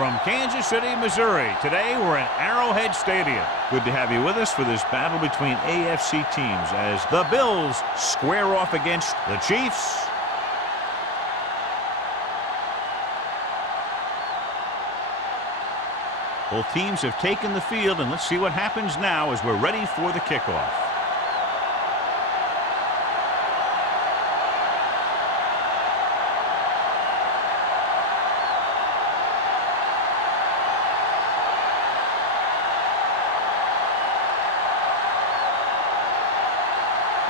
From Kansas City, Missouri, today we're in Arrowhead Stadium. Good to have you with us for this battle between AFC teams as the Bills square off against the Chiefs. Both teams have taken the field, and let's see what happens now as we're ready for the kickoff.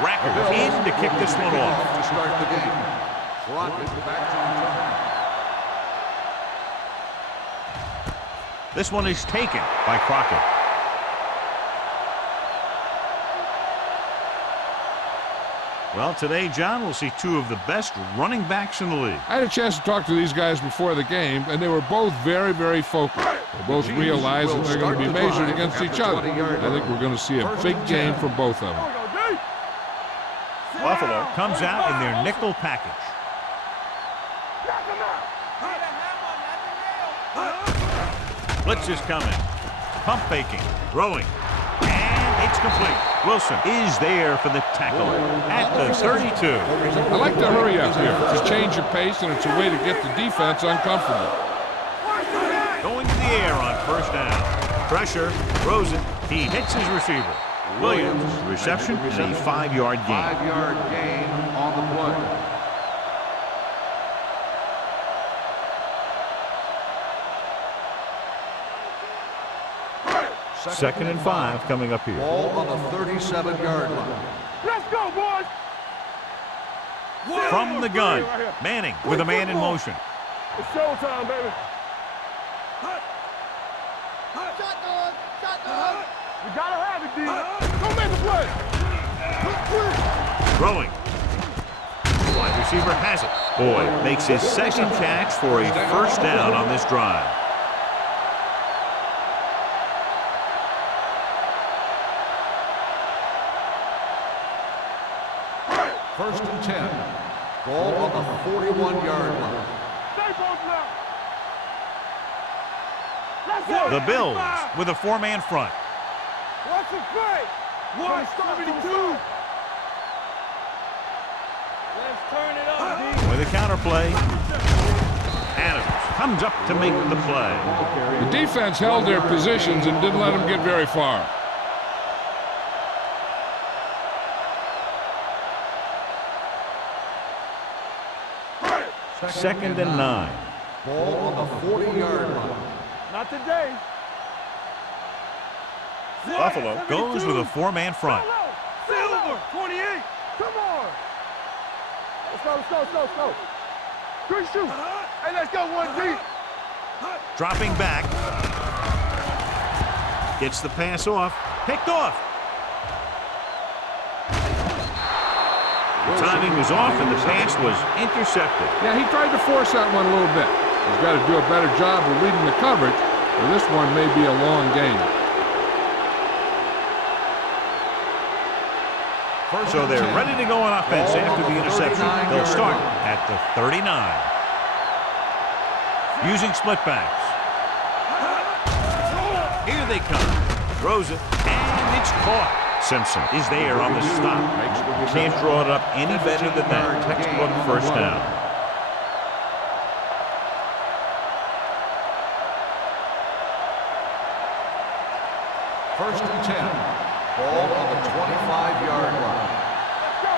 Racker in to kick this one off. To start the game. Crockett back to return. This one is taken by Crockett. Well, today, John, we'll see two of the best running backs in the league. I had a chance to talk to these guys before the game, and they were both very, very focused. They both realize that they're going to be measured against each other. I think we're going to see a big game from both of them. Buffalo comes out in their nickel package. Blitz is coming. Pump faking. Throwing. And it's complete. Wilson is there for the tackle at the 32. I like to hurry up here. It's a change of pace, and it's a way to get the defense uncomfortable. Going to the air on first down. Pressure. Throws it. He hits his receiver. Williams, reception, and a 5-yard gain. 5-yard gain on the play. Second and 5 coming up here. Ball on the 37-yard line. Let's go, boys! From the gun, Manning with a man in motion. It's showtime, baby. Shotgun! You gotta have it, D. Don't make a play. Throwing. Wide receiver has it. Boyd makes his second catch for a first down on this drive. First and 10. Ball on the 41-yard line. Stay both now. Let's go. The Bills with a 4-man front. Watch the play. 172. Let's turn it up, D. With a counter play. Adams comes up to make the play. The defense held their positions and didn't let them get very far. Second and 9. Ball on the 40-yard line. Not today. Buffalo goes with a 4-man front. Silver, 28. Come on. Let's go. Good shoot. Hey, let's go one deep. Dropping back. Gets the pass off. Picked off. The timing was off and the pass was intercepted. Yeah, he tried to force that one a little bit. He's got to do a better job of reading the coverage, or this one may be a long game. So they're ready to go on offense after the interception. They'll start at the 39. Using split backs. Here they come. Throws it, and it's caught. Simpson is there on the stop. Can't draw it up any better than that. Textbook first down. First and 10. Ball on the 25-yard line. Let's go.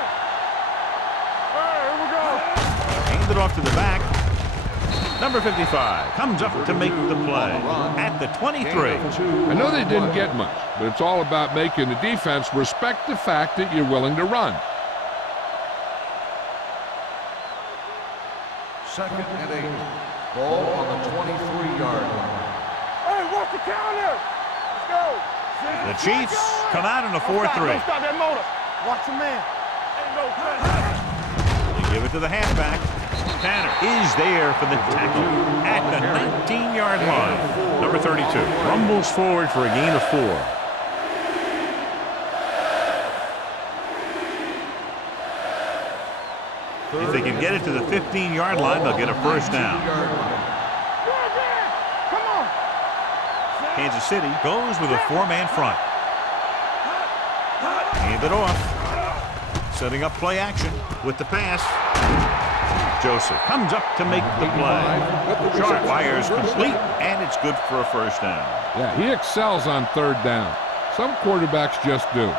All right, here we go. Hand it off to the back. Number 55 comes up to make the play at the 23. I know they didn't get much, but it's all about making the defense respect the fact that you're willing to run. Second and 8. Ball on the 23-yard line. Hey, watch the counter. Let's go. The Chiefs come out in a 4-3. Don't stop that motor. Watch the man. Ain't no play. You give it to the halfback. Tanner is there for the tackle at the 19-yard line. Number 32 rumbles forward for a gain of 4. If they can get it to the 15-yard line, they'll get a first down. Come Kansas City goes with a 4-man front. Hand it off. Setting up play action with the pass. Joseph comes up to make the play. Sharp fires complete, and it's good for a first down. Yeah, he excels on third down. Some quarterbacks just do.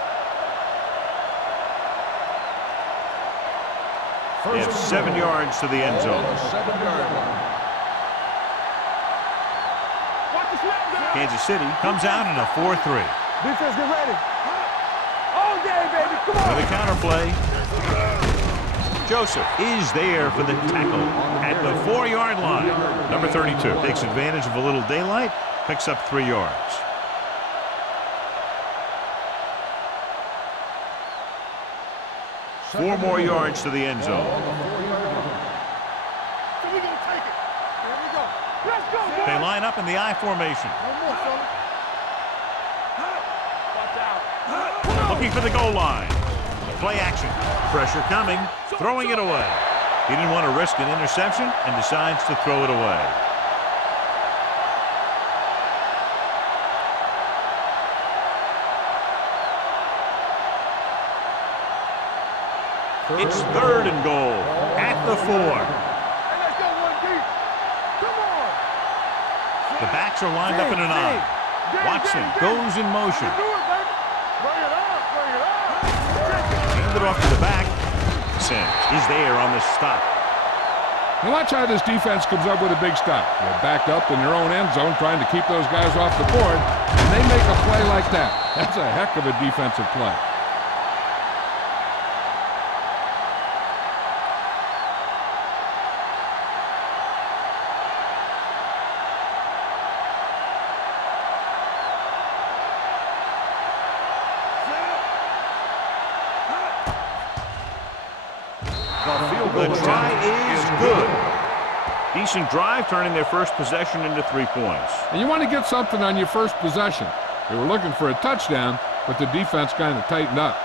They have 7 yards to the end zone. Kansas City comes out in a 4-3. Defense, get ready. All day, baby. Come on. With a counter play. Joseph is there for the tackle at the 4-yard line. Number 32 takes advantage of a little daylight, picks up 3 yards. Four more yards to the end zone. So we're going to take it. Here we go. Let's go, boys. They line up in the I formation. No more, fella. Watch out. Looking for the goal line. Play action. Pressure coming. Throwing it away. He didn't want to risk an interception and decides to throw it away. It's 3rd and goal at the 4. Hey, let's go one deep. Come on. The backs are lined up in an I. Watson goes in motion. Do it, baby. Bring it up. Bring it up. Hand it off to the back. Sims is there on the stop. Now watch how this defense comes up with a big stop. They're backed up in their own end zone trying to keep those guys off the board, and they make a play like that. That's a heck of a defensive play. The try is good. Decent drive, turning their first possession into 3 points. And you want to get something on your first possession. They were looking for a touchdown, but the defense kind of tightened up.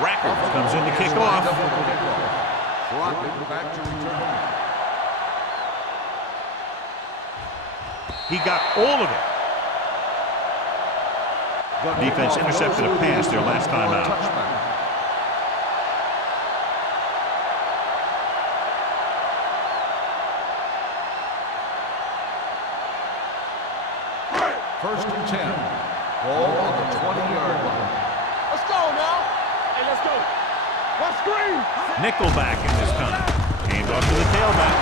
Rackers comes in to kick off. Back to return. He got all of it. Defense intercepted a pass their last time out. First and 10. Ball on the 20-yard line. Let's go now. Hey, let's go. One screen. Nickelback in this time. Hand off to the tailback.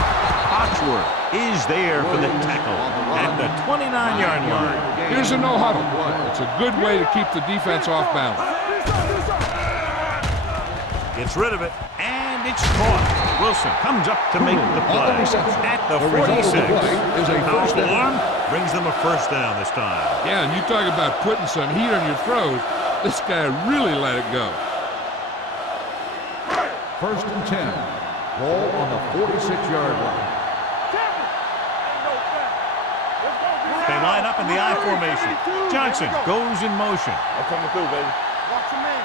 Hawksworth is there for the tackle at the 29-yard line. Here's a no huddle. It's a good way to keep the defense off balance. Gets rid of it, and it's caught. Wilson comes up to make the play at the 46. A powerful arm brings them a first down this time. Yeah, and you talk about putting some heat on your throws. This guy really let it go. First and 10. Ball on the 46-yard line. They line up in the I formation. Johnson goes in motion. I'm coming through, baby. Watch your man.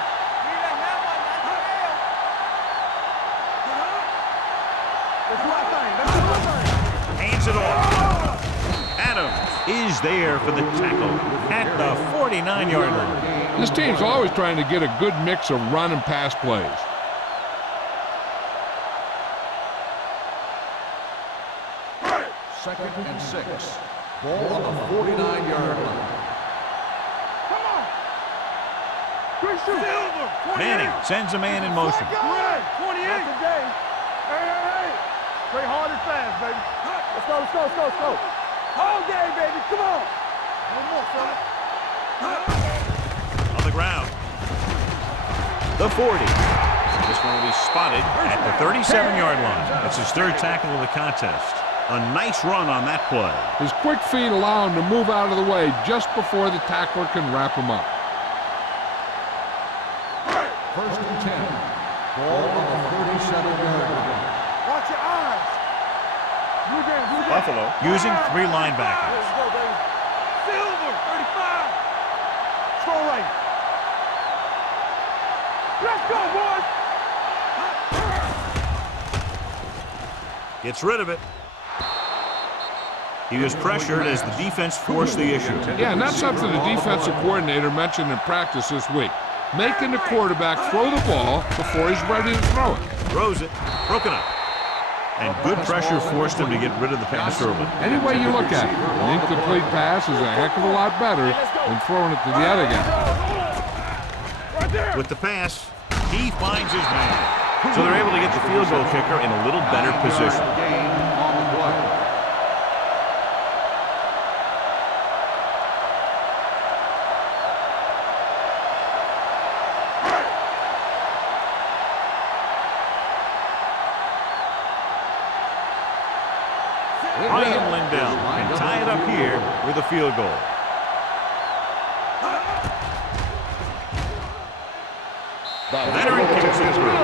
Hands it off. Adams is there for the tackle at the 49-yard line. This team's always trying to get a good mix of run and pass plays. Second and 6. Ball on the 49-yard line. Come on. Great shoot. Manning sends a man in motion. 28. That's the day. Hey. Play hard and fast, baby. Let's go, let's go, let's go, let's go. All day, baby. Come on. One more, fella. On the ground. The 40. This one will be spotted at the 37-yard line. That's his 3rd tackle of the contest. A nice run on that play. His quick feet allow him to move out of the way just before the tackler can wrap him up. First and 10. Ball on the 37-yard line. Watch your eyes. Buffalo using 3 linebackers. Let's go, baby. Silver, 35. Strong right. Let's go, boys. Gets rid of it. He was pressured as the defense forced the issue. Yeah, and that's something the defensive coordinator mentioned in practice this week. Making the quarterback throw the ball before he's ready to throw it. Throws it. Broken up. And good pressure forced him to get rid of the pass early. Any way you look at it, an incomplete pass is a heck of a lot better than throwing it to the other guy. With the pass, he finds his man. So they're able to get the field goal kicker in a little better position. Ryan Lindell can tie it up here with a field goal. The veteran kicks it through.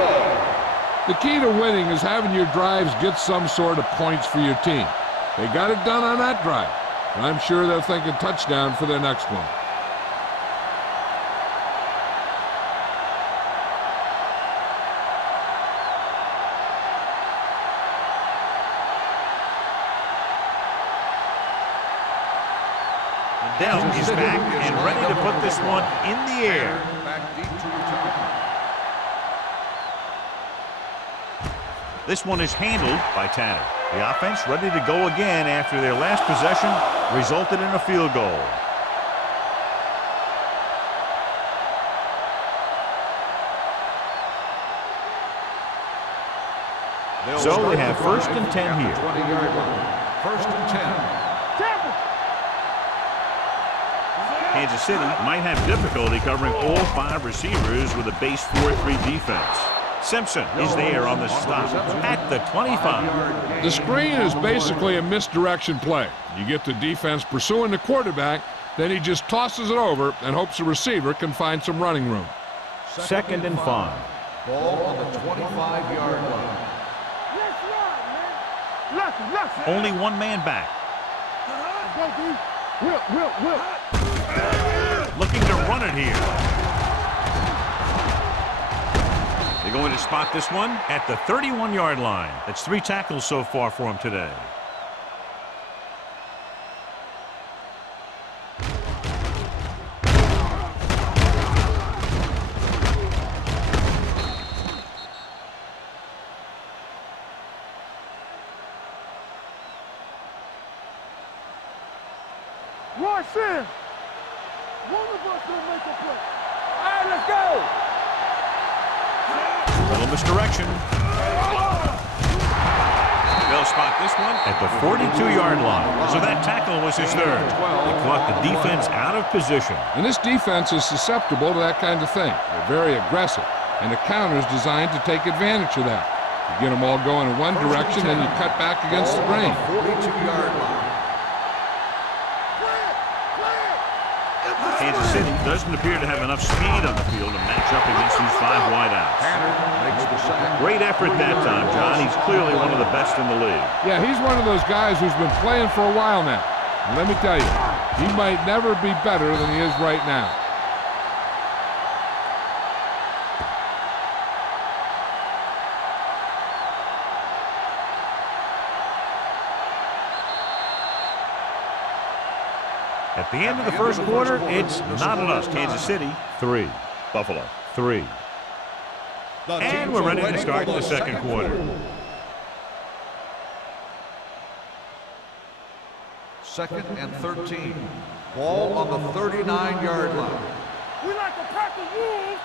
The key to winning is having your drives get some sort of points for your team. They got it done on that drive, and I'm sure they're thinking touchdown for their next one. Lindell is back and ready to put this one in the air. This one is handled by Tanner. The offense ready to go again after their last possession resulted in a field goal. So they have 1st and 10 here. 20-yard line. 1st and 10. Kansas City might have difficulty covering all 5 receivers with a base 4-3 defense. Simpson is there on the stop at the 25. The screen is basically a misdirection play. You get the defense pursuing the quarterback, then he just tosses it over and hopes the receiver can find some running room. 2nd and 5. Ball on the 25-yard line. Only 1 man back. Looking to run it here. They're going to spot this one at the 31-yard line. That's 3 tackles so far for him today. Russian! One of us will make a play. All right, let's go! A little misdirection. They'll spot this one at the 42-yard line. So that tackle was his 3rd. They caught the defense out of position. And this defense is susceptible to that kind of thing. They're very aggressive, and the counter is designed to take advantage of that. You get them all going in one direction, then you cut back against the grain. 42-yard line. Kansas City doesn't appear to have enough speed on the field to match up against these 5 wideouts. Makes the sack. Great effort that time, John. He's clearly one of the best in the league. Yeah, he's one of those guys who's been playing for a while now. And let me tell you, he might never be better than he is right now. At the end of the 1st quarter, it's not enough. Kansas City, 3. Buffalo, 3. And we're ready to start the 2nd quarter. 2nd and 13. Ball on the 39-yard line. We like to practice rules.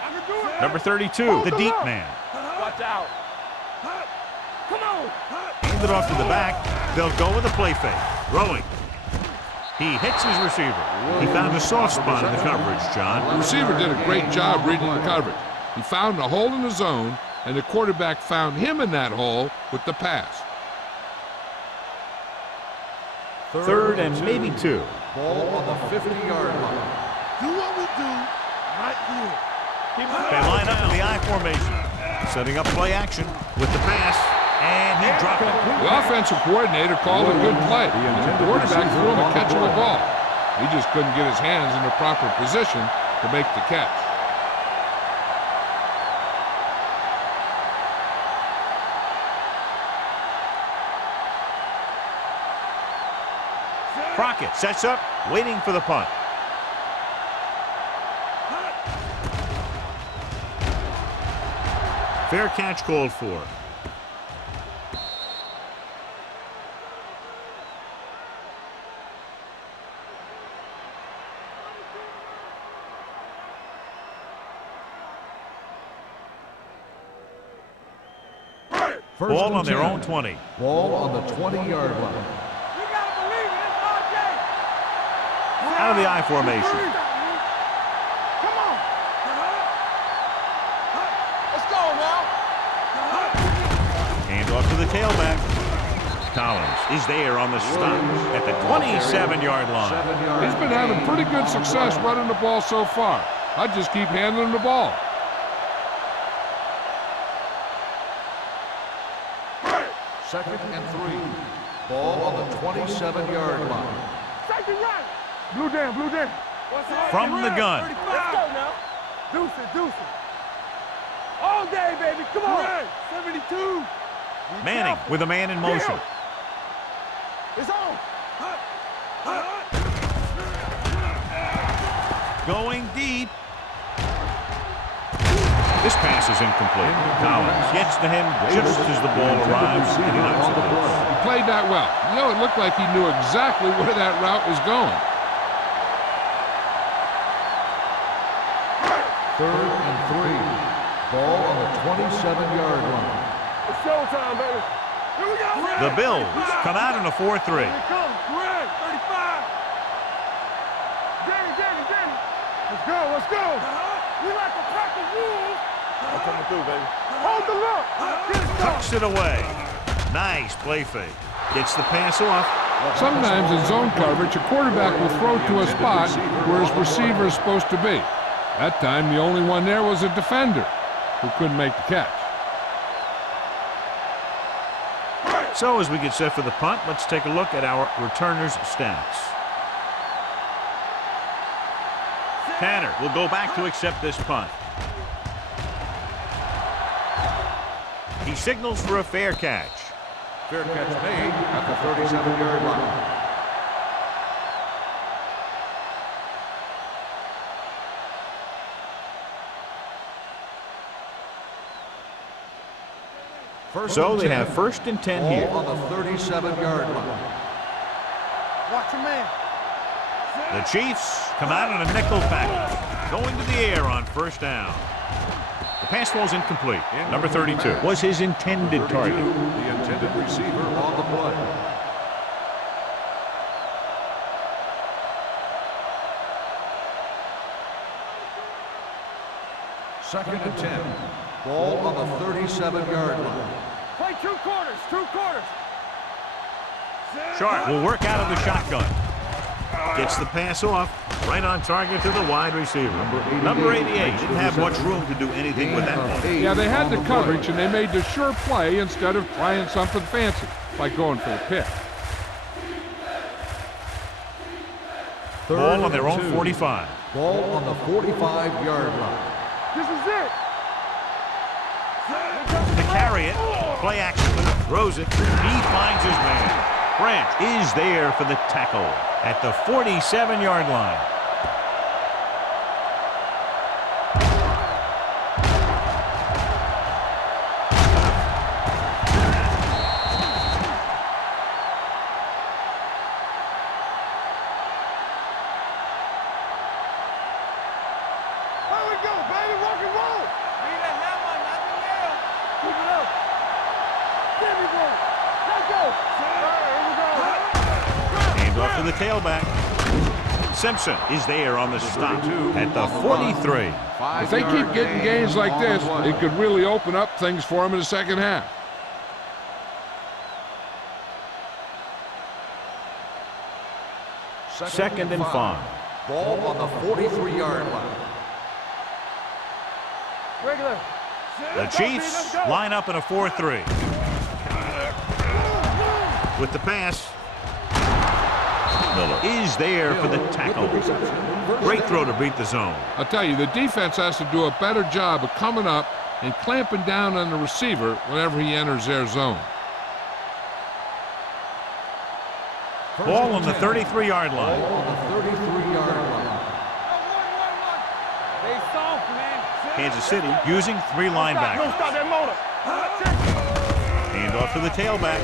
I can do it. Number 32, the deep man. Watch out. Come on. Hand it off to the back. They'll go with a play fake. Throwing. He hits his receiver. He found a soft spot in the coverage, John. The receiver did a great job reading the coverage. He found a hole in the zone, and the quarterback found him in that hole with the pass. 3rd and maybe 2. Ball on the 50-yard line. Do what we do right here. They line up in the I formation. Setting up play action with the pass. And he dropped it. The offensive coordinator called a good play. The quarterback threw him a catchable ball. He just couldn't get his hands in the proper position to make the catch. Crockett sets up, waiting for the punt. Fair catch called for. Ball on their own 20. Ball on the 20-yard line. Out of the I formation. Come on. Let's go now. Hand off to the tailback. Collins is there on the stop at the 27-yard line. He's been having pretty good success running the ball so far. I just keep handing him the ball. Second and 3. Ball on the 27-yard line. Safety right. Blue down, blue down. From the gun. Let's go now. Deuce it, deuce it. All day, baby. Come on. 72. Manning with a man in motion. It's on. Going deep. This pass is incomplete. Collins gets to him just as the ball arrives and he knocks it loose. He played that well. You know, it looked like he knew exactly where that route was going. Third and 3. Ball on the 27-yard line. It's showtime, baby. Here we go. The Bills come out in a 4-3. Here it comes. Greg, 35. Danny. Let's go, let's go. We like to practice rules. I'm coming through, baby. Hold the look. Get it Tucks it away. Nice play fake. Gets the pass off. Sometimes in zone coverage, a quarterback will throw to a spot where his receiver is supposed to be. That time, the only one there was a defender who couldn't make the catch. So as we get set for the punt, let's take a look at our returners' stats. Tanner will go back to accept this punt. He signals for a fair catch. Fair catch made at the 37-yard line. So they have first and 10 here. Ball on the 37-yard line. Watch your man. The Chiefs come out in a nickel package, going to the air on first down. The pass falls incomplete. Number 32 was his intended target. The intended receiver on the play. Second and 10. Ball on the 37-yard line. Play two quarters. Sharp will work out of the shotgun. Gets the pass off, right on target to the wide receiver. Number 88 didn't have much room to do anything with that ball. Yeah, they had the coverage, and they made the sure play instead of trying something fancy, like going for a pick. Ball on their own 45. Ball on the 45-yard line. This is it. To carry it, play action, throws it, he finds his man. Branch is there for the tackle at the 47-yard line. There we go, baby. Rock and roll. Need a hammer, nothing else. Keep it up. There we go. Let's go. Hand off to the tailback. Simpson is there on the stop at the 43. If they keep getting gains like this, it could really open up things for them in the second half. Second and 5. Ball on the 43-yard line. Regular. The Chiefs line up in a 4-3. With the pass. Miller is there for the tackle. Great throw to beat the zone. I'll tell you, the defense has to do a better job of coming up and clamping down on the receiver whenever he enters their zone. Ball on the 33-yard line. Ball on the 33-yard line. They soft, man. Kansas City using 3 linebackers. Don't stop that motor. Hand off to the tailback.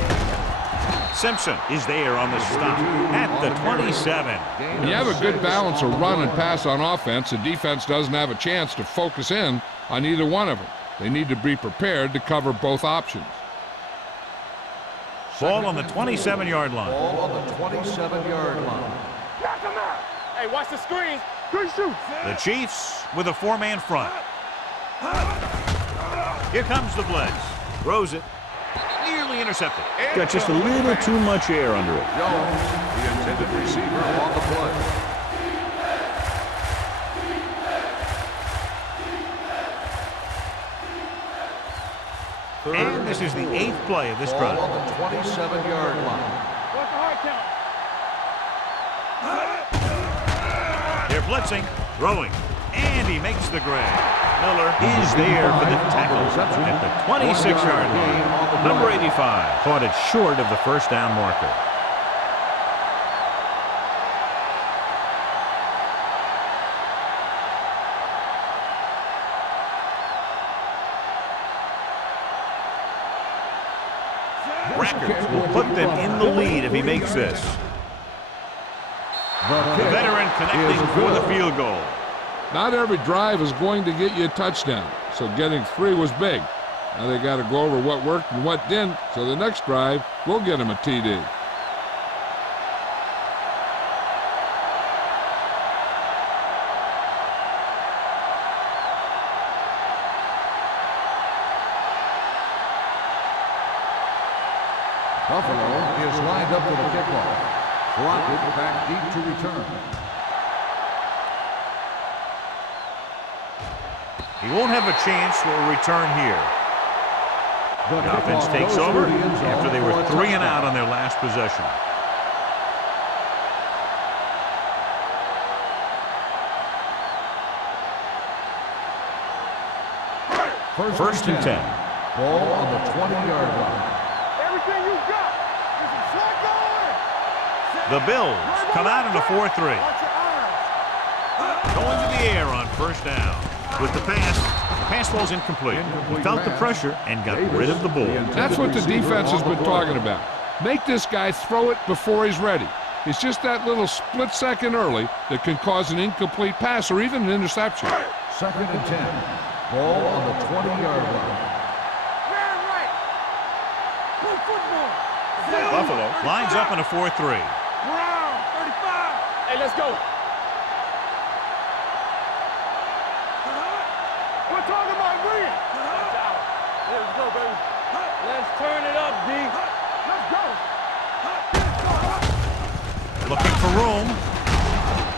Simpson is there on the stop at the 27. When you have a good balance of run and pass on offense, the defense doesn't have a chance to focus in on either one of them. They need to be prepared to cover both options. Ball on the 27-yard line. Ball on the 27-yard line. Knock him out. Hey, watch the screen. Good shoot. The Chiefs with a 4-man front. Here comes the blitz. Throws it. Nearly intercepted. Got just a little too much air under it. Jones, the intended receiver on the play. And this is the 8th play of this Ball drive. on the 27-yard line. What's the hard count? They're blitzing, throwing, and he makes the grab. Miller is there for the tackle at the 26-yard line. Number 85 caught it short of the first down marker. Records will put them in the lead if he makes this. The veteran connecting for the field goal. Not every drive is going to get you a touchdown, so getting 3 was big. Now they got to go over what worked and what didn't, so the next drive will get him a TD. Buffalo is lined up for the kickoff. Blocked back deep to return. He won't have a chance for a return here. The offense kickoff takes goes over to the end zone after they for were a 3 and touchdown. out on their last possession. First and 10. Ball on the 20-yard line. Everything you got. This is slot going. The Bills come out in a 4-3. Watch your eyes. Going to the air on first down. With the pass ball's incomplete. He felt the pressure and got rid of the ball. That's what the defense has been talking about. Make this guy throw it before he's ready. It's just that little split second early that can cause an incomplete pass or even an interception. Second and 10. Ball on the 20-yard line. Man right. Good football. Buffalo lines up in a 4-3. Brown, 35. Hey, let's go. We're talking about Green. Watch out. Let's go, baby. Let's turn it up, D. Let's go. Looking for room.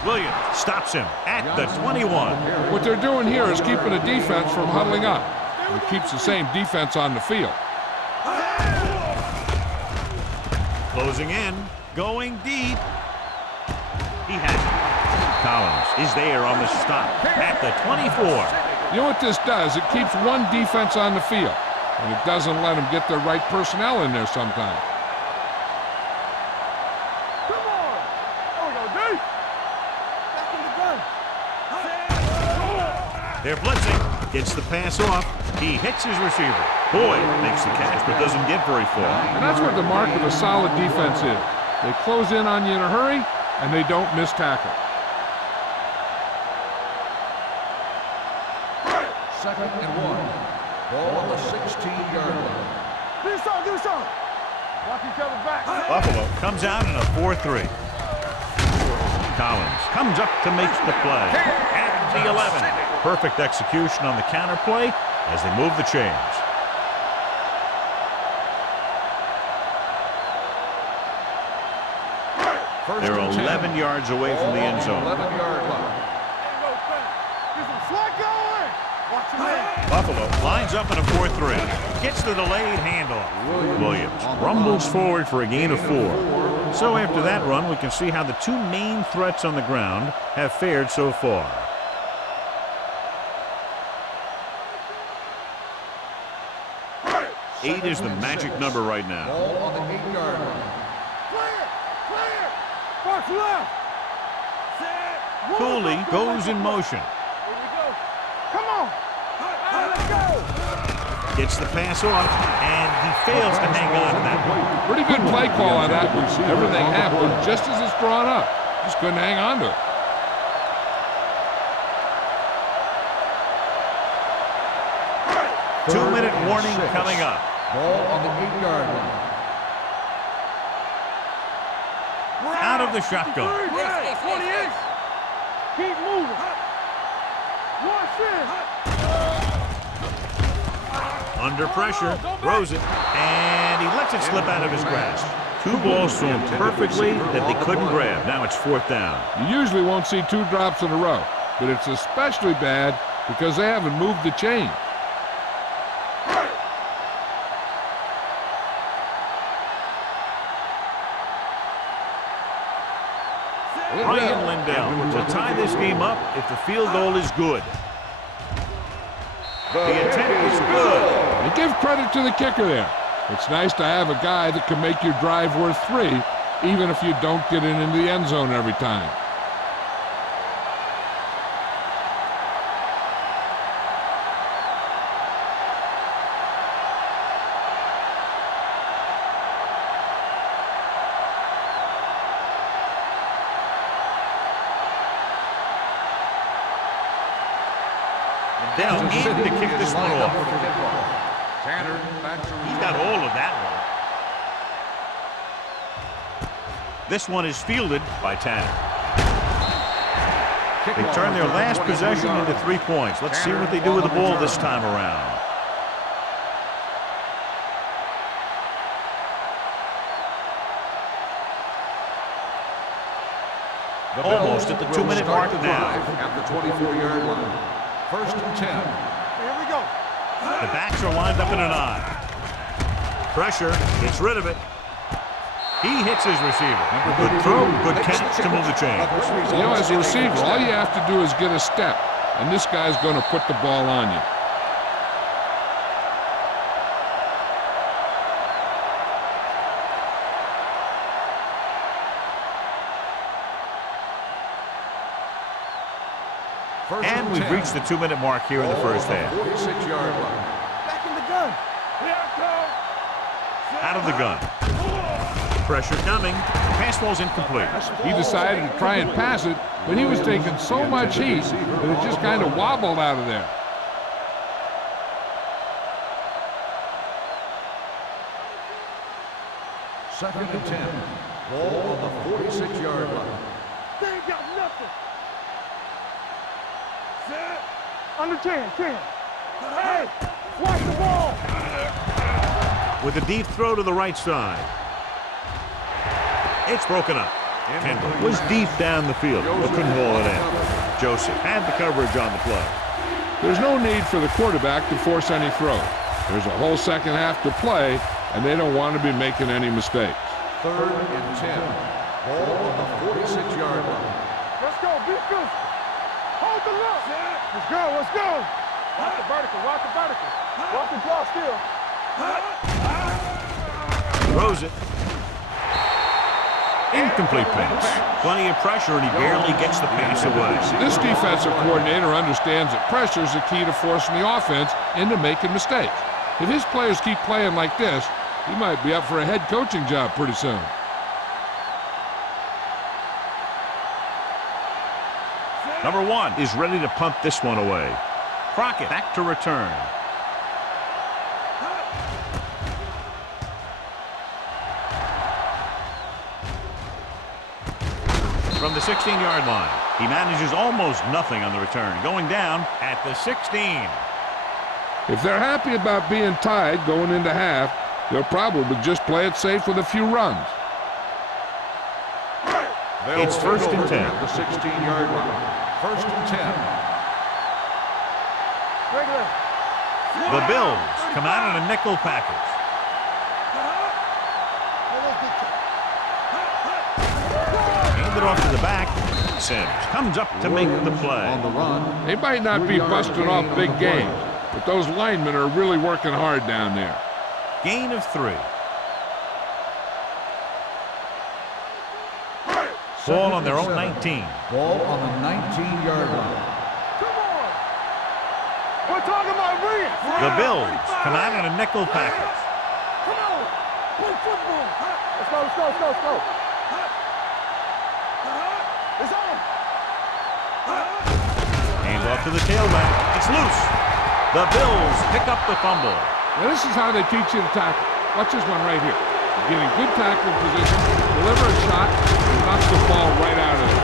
Williams stops him at the 21. What they're doing here is keeping the defense from huddling up. It keeps the same defense on the field. Closing in, going deep. He has it. Collins is there on the stop at the 24. You know what this does? It keeps one defense on the field, and it doesn't let them get the right personnel in there sometimes. Come on. There we go, D. Back in the gun. They're blitzing. Gets the pass off. He hits his receiver. Boyd makes the catch but doesn't get very far. And that's what the mark of a solid defense is. They close in on you in a hurry, and they don't miss tackle. Second and 1. Ball on the 16-yard line. Give me some, give me some. Watch each other back. Buffalo comes out in a 4-3. Collins comes up to make the play at the 11. Perfect execution on the counter play as they move the chains. They're 11 yards away from the end zone. 11-yard line. Get some slack going. Watch your man. Buffalo lines up in a 4-3. Gets the delayed handoff. Williams rumbles forward for a gain of 4. So after that run, we can see how the two main threats on the ground have fared so far. Eight is the magic number right now. Ball on the 8-yard line. Clear! Box left! Set! Cooley goes in motion. Here we go. Come on! Let's go! Gets the pass off, and he fails to hang on to that one. Pretty good play call on that one. Everything happened just as it's drawn up. Just couldn't hang on to it. Two-minute warning coming up. Ball on the 8-yard line. Out of the shotgun. Right, 28. Keep moving. Watch it. Under pressure, throws it, and he lets it slip out of his grasp. Two balls thrown perfectly that they couldn't grab. Now it's 4th down. You usually won't see 2 drops in a row, but it's especially bad because they haven't moved the chain. Ryan Lindell to tie this game up if the field goal is good. The attempt is good. And give credit to the kicker there. It's nice to have a guy that can make your drive worth 3, even if you don't get it into the end zone every time. They'll aim to kick this one off. Tanner back to He's got all of that one. This one is fielded by Tanner. They turn their last possession into 3 points. Let's see what they do with the ball this time around. Almost at the 2-minute mark now. At the 24-yard line. 1st and 10. Here we go. The backs are lined up in an I. Pressure, gets rid of it. He hits his receiver. Good throw, good catch to move the chain. You know, as a receiver, all you have to do is get a step, and this guy's going to put the ball on you. And we've reached the 2-minute mark here in the first half. 46-yard line. Back in the gun. Here I Out of the gun. Pressure coming. Pass ball's incomplete. He decided to try and pass it, but he was taking so much heat that it just kind of wobbled out of there. Second and 10. Ball on the 46-yard line. They ain't got nothing. Set. Under 10. Hey, watch the ball. With a deep throw to the right side. It's broken up. Kendall was deep down the field, but couldn't haul it in. Joseph had the coverage on the play. There's no need for the quarterback to force any throw. There's a whole second half to play, and they don't want to be making any mistakes. 3rd and 10. Ball on the 46-yard line. Let's go, be good. Hold the look. Let's go. Watch the vertical. Watch the draw still. Throws it. Incomplete pass. Plenty of pressure, and he barely gets the pass away. This defensive coordinator understands that pressure is the key to forcing the offense into making mistakes. If his players keep playing like this, he might be up for a head coaching job pretty soon. Number 1 is ready to punt this one away. Crockett back to return. From the 16-yard line, he manages almost nothing on the return, going down at the 16. If they're happy about being tied going into half, they'll probably just play it safe with a few runs. It's 1st and 10. At the 16-yard line. 1st and 10. Regular. The Bills come out in a nickel package. Handed off to the back. Sims comes up to make the play. On the run. They might not be busting off big gains, but those linemen are really working hard down there. Gain of 3. Ball on their own 19. Ball on the 19-yard line. Come on. We're talking about brilliant. The Bills come out in a nickel package. Come on. Play football. Let's go, let's go, let's go, let's go. It's on. Hands off to the tailback. It's loose. The Bills pick up the fumble. Now this is how they teach you to tackle. Watch this one right here. Get in good tackling position, deliver a shot, and knock the ball right out of it.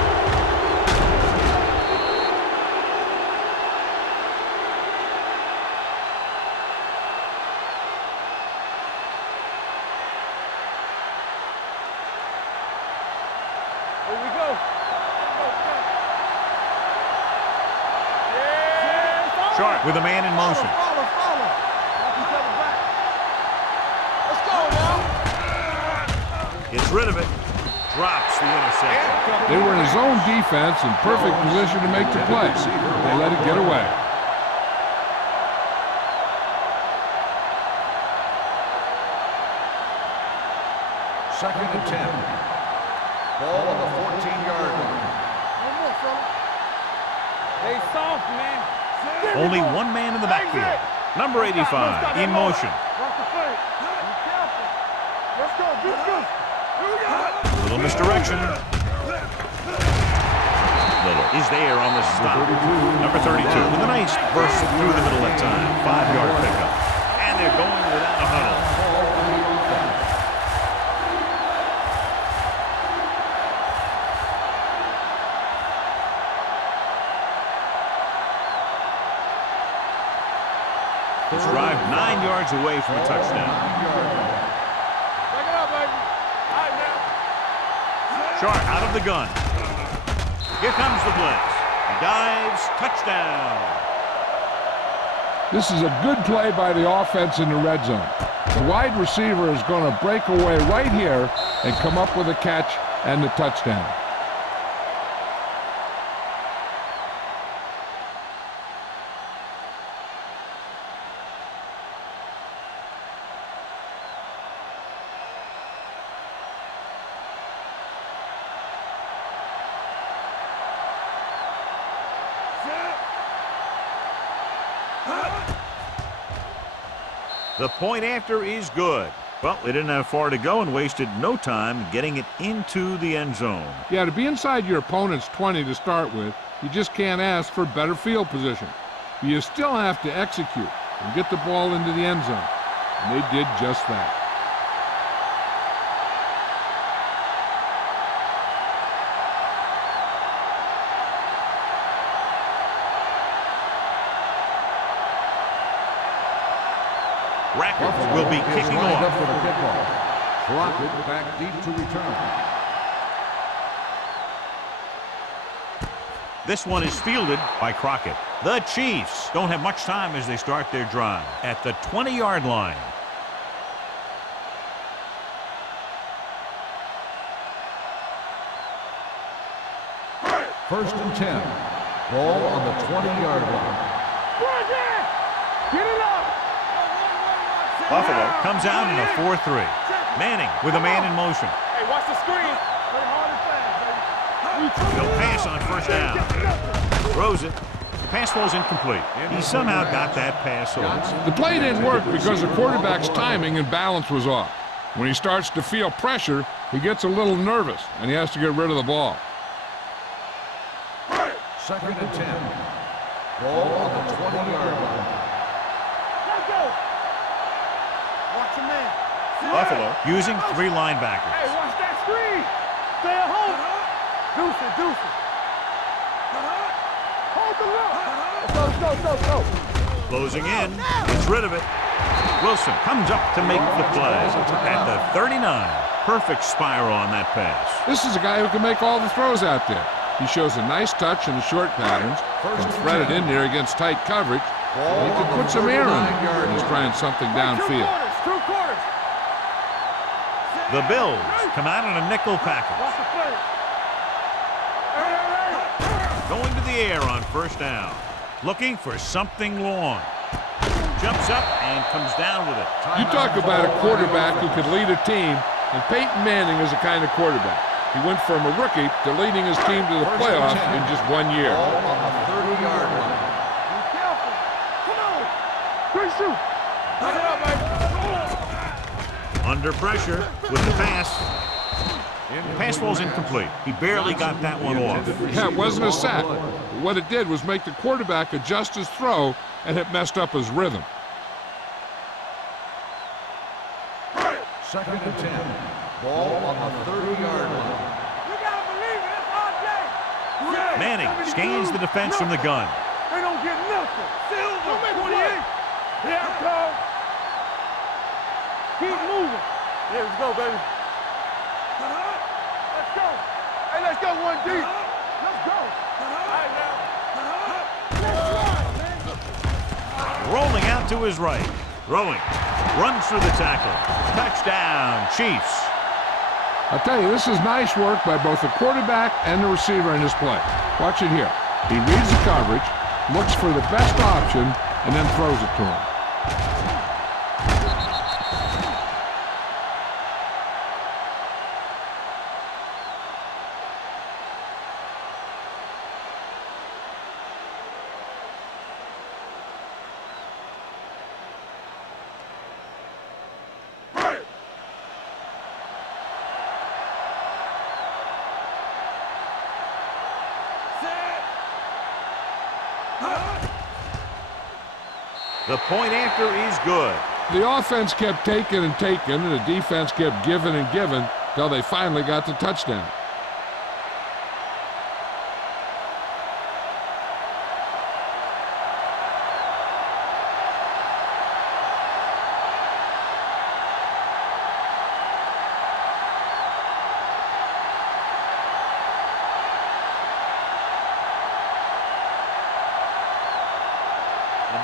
Here we go. Yeah. Sharp with a man in motion. Follow. Knock each other back. Let's go now. Gets rid of it. Drops the interception. They were in his own defense in perfect position to make the play. They let it get away. Second and 10. Ball on the 14-yard line. One more, fella. They soft, man. Only one man in the backfield. Number 85 in motion. Watch the flank. Be careful. Let's go. Be good. Here we go. A little misdirection. Little is there on the stop. Number 32 with a nice burst through the middle that time. 5-yard pickup. And they're going without a huddle. This drive 9 yards away from a touchdown. Back it up, baby. All right, now. Sharp out of the gun. Here comes the blitz. He dives. Touchdown. This is a good play by the offense in the red zone. The wide receiver is going to break away right here and come up with a catch and the touchdown. The point after is good. Well, they didn't have far to go and wasted no time getting it into the end zone. Yeah, to be inside your opponent's 20 to start with, you just can't ask for better field position. You still have to execute and get the ball into the end zone. And they did just that. Rackers will be Is kicking lined up off. for the kickoff. Crockett back deep to return. This one is fielded by Crockett. The Chiefs don't have much time as they start their drive at the 20-yard line. First and 10. Ball on the 20-yard line. Get it up. Buffalo comes out in a 4-3. Manning with a man in motion. Hey, watch the screen. Play hard and fast, baby. No pass on first down. Throws it. Pass falls incomplete. He somehow got that pass over. The play didn't work because the quarterback's timing and balance was off. When he starts to feel pressure, he gets a little nervous, and he has to get rid of the ball. Second and 10. Ball on the 20-yard line. Let's go. Watch your man. Buffalo using 3 linebackers. Hey, watch that screen. Stay at home. Deuce it. Hold the look. Let's go. Closing in. Gets rid of it. Wilson comes up to make the play at the 39. Perfect spiral on that pass. This is a guy who can make all the throws out there. He shows a nice touch in the short patterns, can thread it in there against tight coverage, He could put some air in it when he's trying something downfield. Two quarters. The Bills come out in a nickel package. Watch the play. Going to the air on first down. Looking for something long. Jumps up and comes down with it. You talk about a quarterback who could lead a team, and Peyton Manning is the kind of quarterback. He went from a rookie to leading his team to the playoffs in just 1 year. Ball on the 30-yard line. Be careful. Come on. Great shoot. Knock it up, baby. Under pressure with the pass. The pass ball's incomplete. He barely got that one off. Yeah, it wasn't a sack. What it did was make the quarterback adjust his throw, and it messed up his rhythm. Second and 10. Ball on the 30-yard line. You gotta believe it. It's RJ. Manning scans the defense from the gun. They don't get nothing. Silver. 28. Here it comes. Keep moving. Yeah, let's go, baby. Let's go. Hey, let's go one deep. Let's go. All right, now. Let's run, man. Rolling out to his right. Throwing. Runs through the tackle. Touchdown, Chiefs. I'll tell you, this is nice work by both the quarterback and the receiver in this play. Watch it here. He reads the coverage, looks for the best option, and then throws it to him. The point after is good. The offense kept taking and taking, and the defense kept giving and giving till they finally got the touchdown.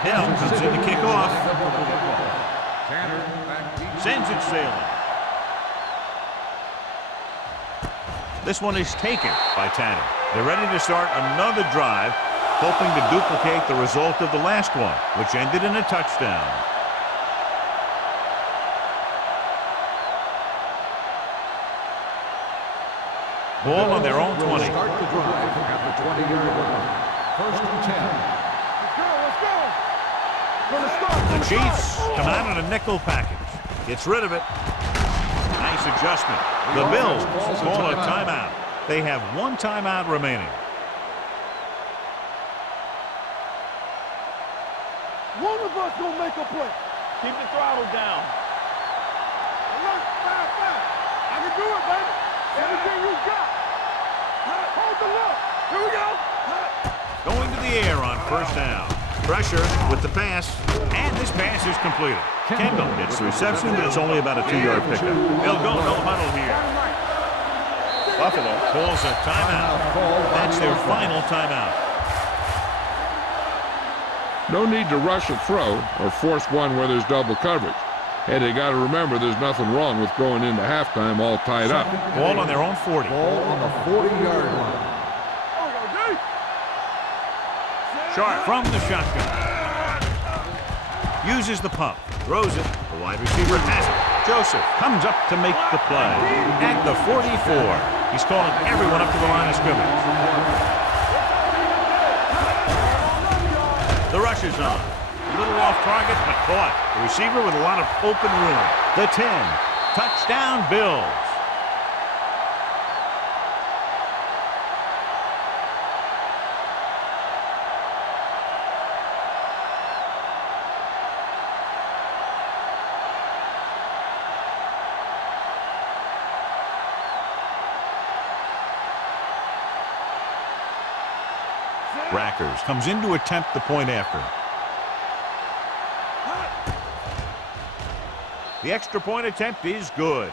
Hill comes in to kick off. Sends it sailing. This one is taken by Tanner. They're ready to start another drive, hoping to duplicate the result of the last one, which ended in a touchdown. Ball on their own 20. Start the drive at the 20-yard line. First and 10. The Chiefs come out in a nickel package. Gets rid of it. Nice adjustment. The Bills call a timeout. They have one timeout remaining. One of us gonna make a play. Keep the throttle down. Alert, fire. I can do it, baby. Everything you got. Hold the look. Here we go. Going to the air on first down. Pressure with the pass, and this pass is completed. Kendall gets the reception, but it's only about a 2-yard pickup. They'll go no huddle here. Buffalo calls a timeout. That's their final timeout. No need to rush a throw or force one where there's double coverage. Hey, they got to remember there's nothing wrong with going into halftime all tied up. Ball on their own 40. Ball on the 40-yard line. Sharp from the shotgun. Uses the pump. Throws it. The wide receiver has it. Joseph comes up to make the play. At the 44. He's calling everyone up to the line of scrimmage. The rush is on. A little off target, but caught. The receiver with a lot of open room. The 10. Touchdown, Bills. Rackers comes in to attempt the point after. The extra point attempt is good.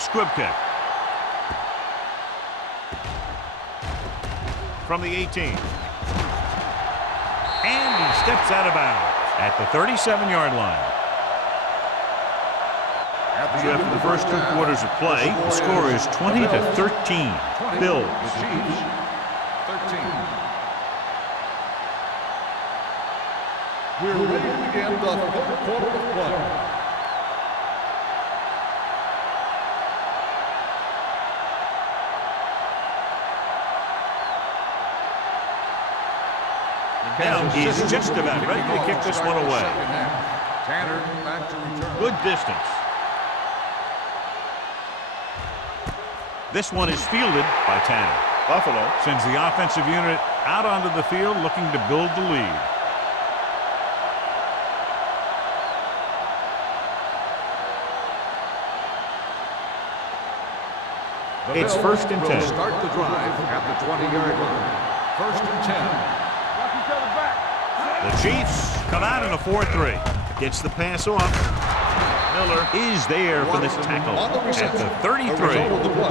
Squib kick. From the 18. And he steps out of bounds at the 37-yard line. So after the first 2 quarters of play, the score is 20-13. Bills. The Chiefs, 13. We're ready to begin the third quarter of play. Now he's just about ready to kick this one away. Tanner back to return. Good distance. This one is fielded by Tanner. Buffalo sends the offensive unit out onto the field looking to build the lead. It's first and 10. Start the drive at the 20-yard line. First and 10. Watch each other back. The Chiefs come out in a 4-3. Gets the pass off. Miller is there for this tackle at the 33.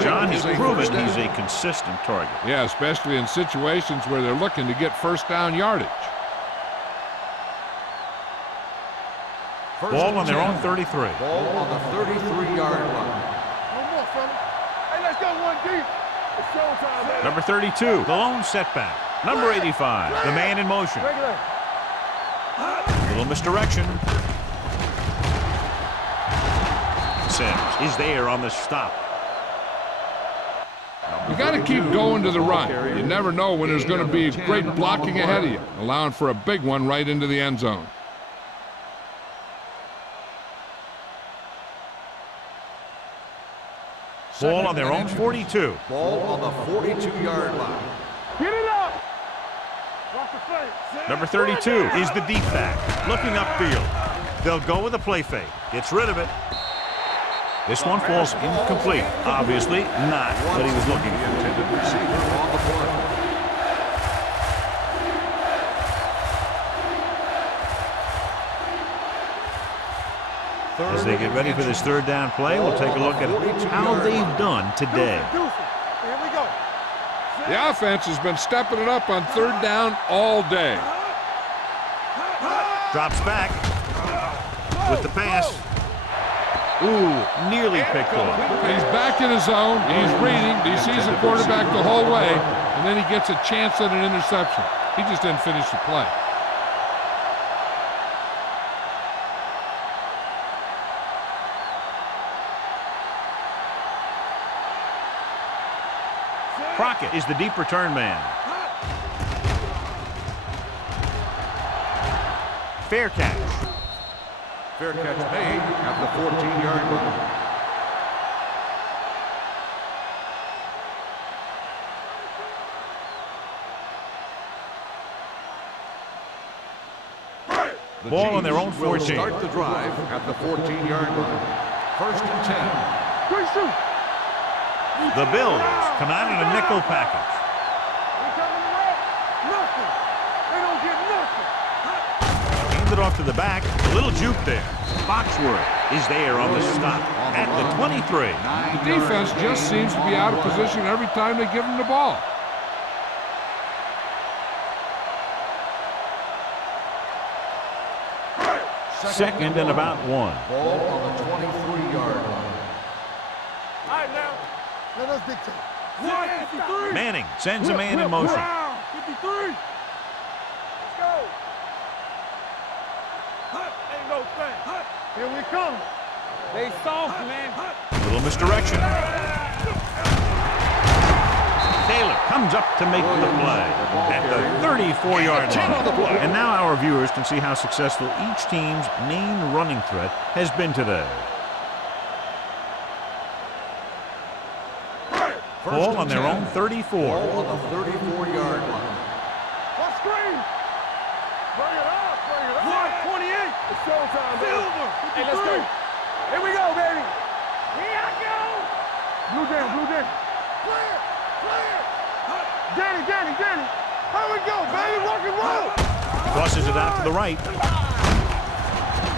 John has proven he's a consistent target. Yeah, especially in situations where they're looking to get first down yardage. Ball on their own 33. Ball on the 33-yard line. One more, fella. Hey, let's go one deep. It's showtime, man. Number 32, the lone setback. Number 85, the man in motion. Regulate. Little misdirection. Sims is there on the stop. You got to keep going to the run. You never know when there's going to be great blocking ahead of you, allowing for a big one right into the end zone. Ball on their own 42. Ball on the 42-yard line. Get it up. Watch the flank. Number 32 is the deep back, looking upfield. They'll go with a play fake. Gets rid of it. This one falls incomplete. Obviously not what he was looking for. Intended receiver on the play. As they get ready for this third down play, we'll take a look at how they've done today. Here we go. The offense has been stepping it up on third down all day. Drops back with the pass. Ooh, nearly picked off. He's back in his zone. He's reading. He sees the quarterback the whole way, and then he gets a chance at an interception. He just didn't finish the play. Crockett is the deep return man. Fair catch. Fair catch made at the 14-yard line. The Ball on their Chiefs own will 14. Start the drive at the 14-yard line. First and 10. Good shoot. The Bills come out in a nickel package. We coming around. Nothing. They don't get nothing. Hand it off to the back. A little juke there. Foxworth is there on the stop at the 23. The defense just seems to be out of position every time they give them the ball. Second and about 1. Ball on the 23-yard line. All right, now. Let us dictate. 53. Manning sends a man in motion. 53. Let's go. Ain't no thing. Here we come. They soft, man. Little misdirection. Taylor comes up to make the play at the 34-yard line. And now our viewers can see how successful each team's main running threat has been today. Ball on their own 34. Ball on the 34-yard line. What screen? Bring it up, bring it up. 28. It's showtime, baby. Hey, let's go. Here we go, baby. Here I go. Blue down, blue down. Clear, clear. Danny. Here we go, baby. Rock and roll. Tosses it out to the right.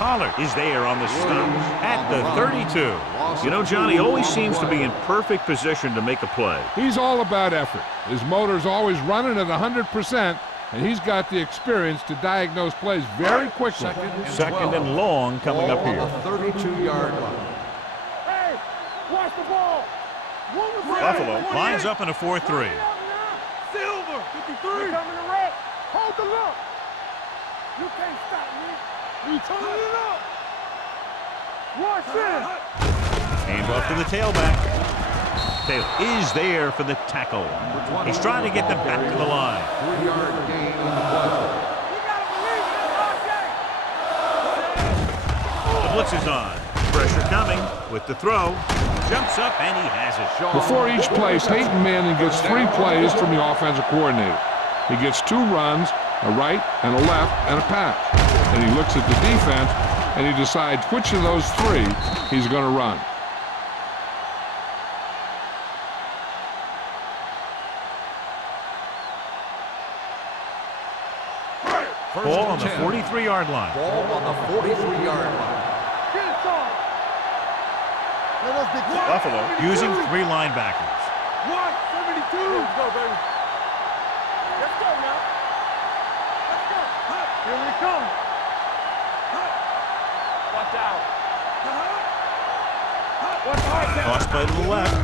Pollard is there on the stop at the 32. You know, John, he always seems to be in perfect position to make a play. He's all about effort. His motor's always running at 100%, and he's got the experience to diagnose plays very quickly. Second and long coming up here. 32-yard line. Hey, watch the ball. Buffalo lines up in a 4-3. Silver, 53. Coming to red. Hold the look. You can't stop me. You turning it up. Watch this. Hand off to the tailback. Taylor is there for the tackle. He's trying to get them back to the line. 3-yard gain on the play. The blitz is on. Pressure coming with the throw. Jumps up and he has it. Before each play, Peyton Manning gets 3 plays from the offensive coordinator. He gets 2 runs, a right and a left, and a pass. And he looks at the defense, and he decides which of those 3 he's going to run. Ball on the 43-yard line. Ball on the 43-yard line. Buffalo using 3 linebackers. 172. Let's go, baby. Let's go now. Let's go. Here we come. Watch out. Watch out. Cross play to the left.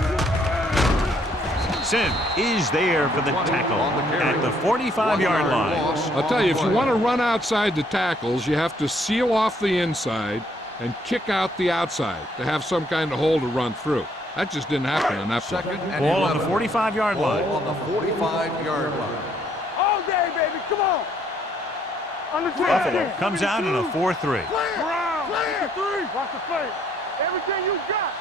Sim is there for the tackle at the 45-yard line. I'll tell you, if you want to run outside the tackles, you have to seal off the inside and kick out the outside to have some kind of hole to run through. That just didn't happen on that play. Ball on the 45-yard line. Ball on the 45-yard line. All day, baby. Come on. Buffalo comes out in a 4-3. Clear. Watch the play. Everything you got.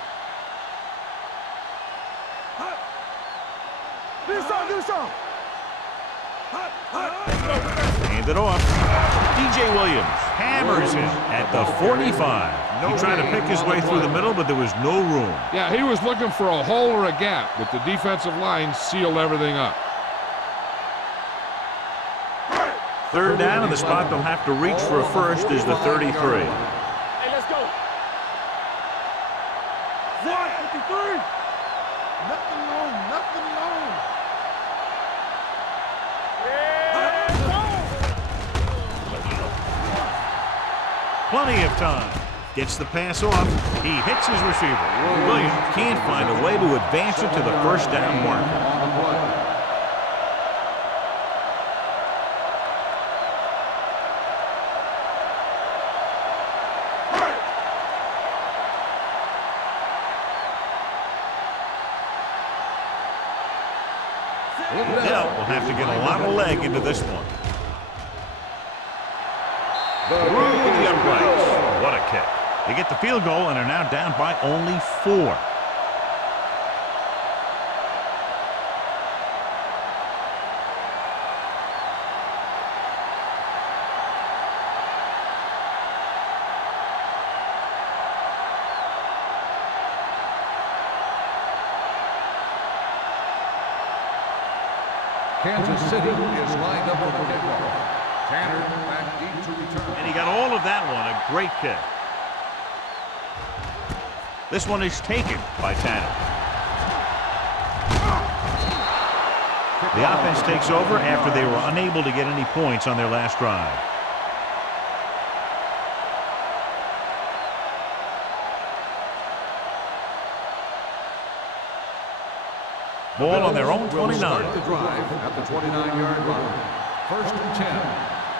Do some. Hand it off. DJ Williams hammers him at the 45. He tried to pick his way through the middle, but there was no room. Yeah, he was looking for a hole or a gap, but the defensive line sealed everything up. Third down, and the spot they'll have to reach for a first is the 33. Hey, let's go. 153. Nothing long. Plenty of time. Gets the pass off. He hits his receiver. Williams can't find a way to advance it to the first down marker. Dell will have to get a lot of leg into this one. Through the uprights. What a kick. They get the field goal and are now down by only 4. Kansas City is lined up for the kickoff. Tanner back deep to return. And he got all of that one. A great kick. This one is taken by Tanner. The offense takes over after they were unable to get any points on their last drive. Ball on their own 29. Start the drive at the 29-yard line. First and 10.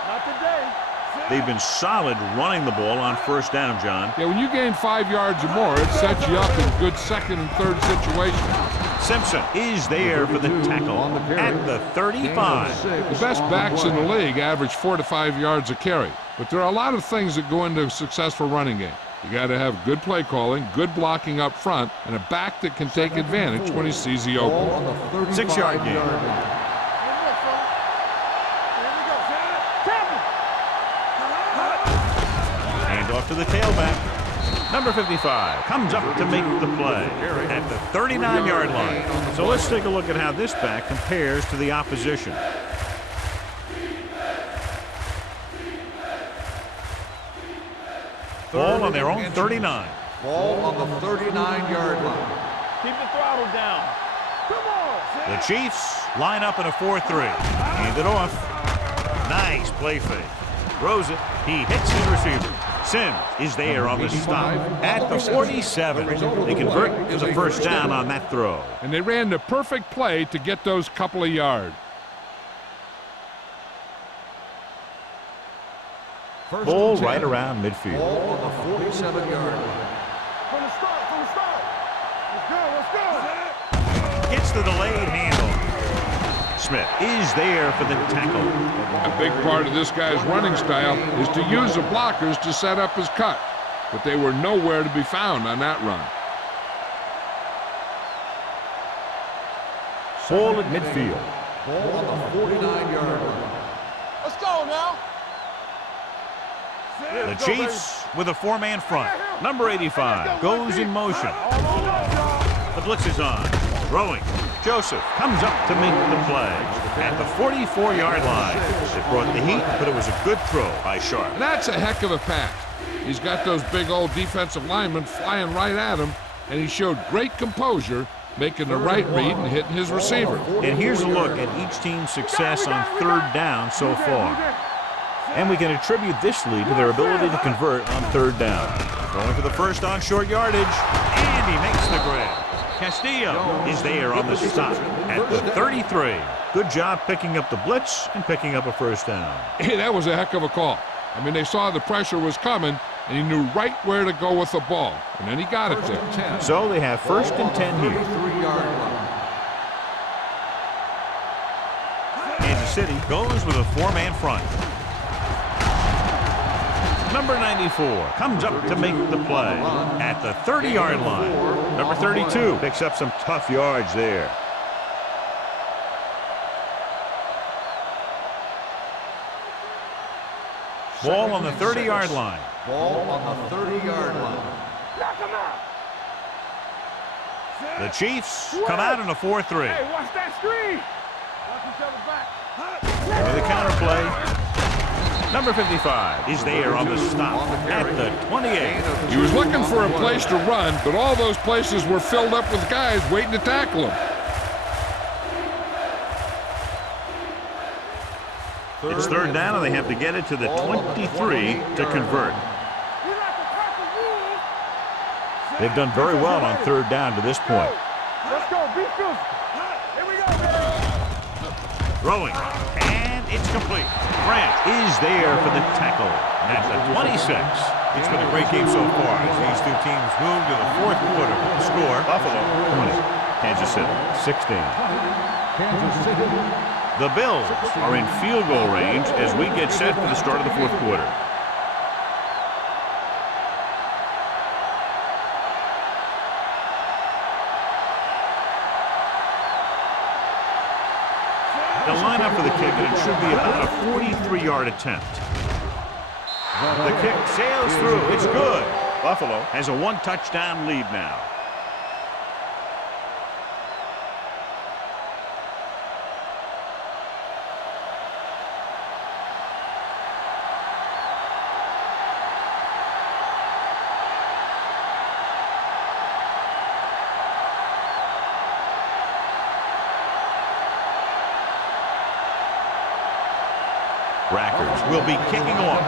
Not today. They've been solid running the ball on first down, John. Yeah, when you gain 5 yards or more, it sets you up in good second and third situations. Simpson is there for the tackle at the 35. The best backs in the league average 4 to 5 yards a carry. But there are a lot of things that go into a successful running game. You got to have good play calling, good blocking up front, and a back that can take advantage when he sees the open. 6-yard gain. Hand off to the tailback. Number 55 comes up to make the play at the 39-yard line. So let's take a look at how this back compares to the opposition. Ball on their own 39. Ball on the 39-yard line. Keep the throttle down. Come on. The Chiefs line up in a 4-3. Hand it off. Nice play fake. Throws it. He hits his receiver. Sims is there on the stop at the 47. They convert to the first down on that throw. And they ran the perfect play to get those couple of yards. Ball right around midfield. Ball on the 47-yard line. From the start. Let's go. Gets the delayed handle. Smith is there for the tackle. A big part of this guy's running style is to use the blockers to set up his cut, but they were nowhere to be found on that run. Ball at midfield. Ball on the 49-yard line. Let's go now. The Chiefs with a four-man front. Number 85 goes in motion. The blitz is on. Throwing. Joseph comes up to make the play at the 44-yard line. It brought the heat, but it was a good throw by Sharp. And that's a heck of a pass. He's got those big old defensive linemen flying right at him, and he showed great composure, making the right read and hitting his receiver. And here's a look at each team's success on third down so far. And we can attribute this lead to their ability to convert on third down. Going for the first on short yardage, and he makes the grab. Castillo is there on the stop at the 33. Good job picking up the blitz and picking up a first down. Hey, that was a heck of a call. I mean, they saw the pressure was coming, and he knew right where to go with the ball, and then he got it there. So they have first and 10 here. 33-yard line. Kansas City goes with a four-man front. Number 94 comes up to make the play at the 30-yard line. Number 32 picks up some tough yards there. Ball on the 30-yard line. Ball on the 30-yard line. Knock him out. The Chiefs come out in a 4-3. Hey, watch that screen. Watch each other back. With the counter play. Number 55 is there on the stop at the 28. He was looking for a place to run, but all those places were filled up with guys waiting to tackle him. It's third down, and they have to get it to the 23 to convert. They've done very well on third down to this point. Let's go. Be physical. Here we go, man. Throwing, and it's complete. Grant is there for the tackle at the 26. It's been a great game so far as these two teams move to the fourth quarter with the score. Buffalo 20, Kansas City 16. Kansas City. The Bills are in field goal range as we get set for the start of the fourth quarter. They'll line up for the kick, and it should be about a 43-yard attempt. The kick sails through. It's good. Buffalo has a one-touchdown lead now. Rackers will be kicking off.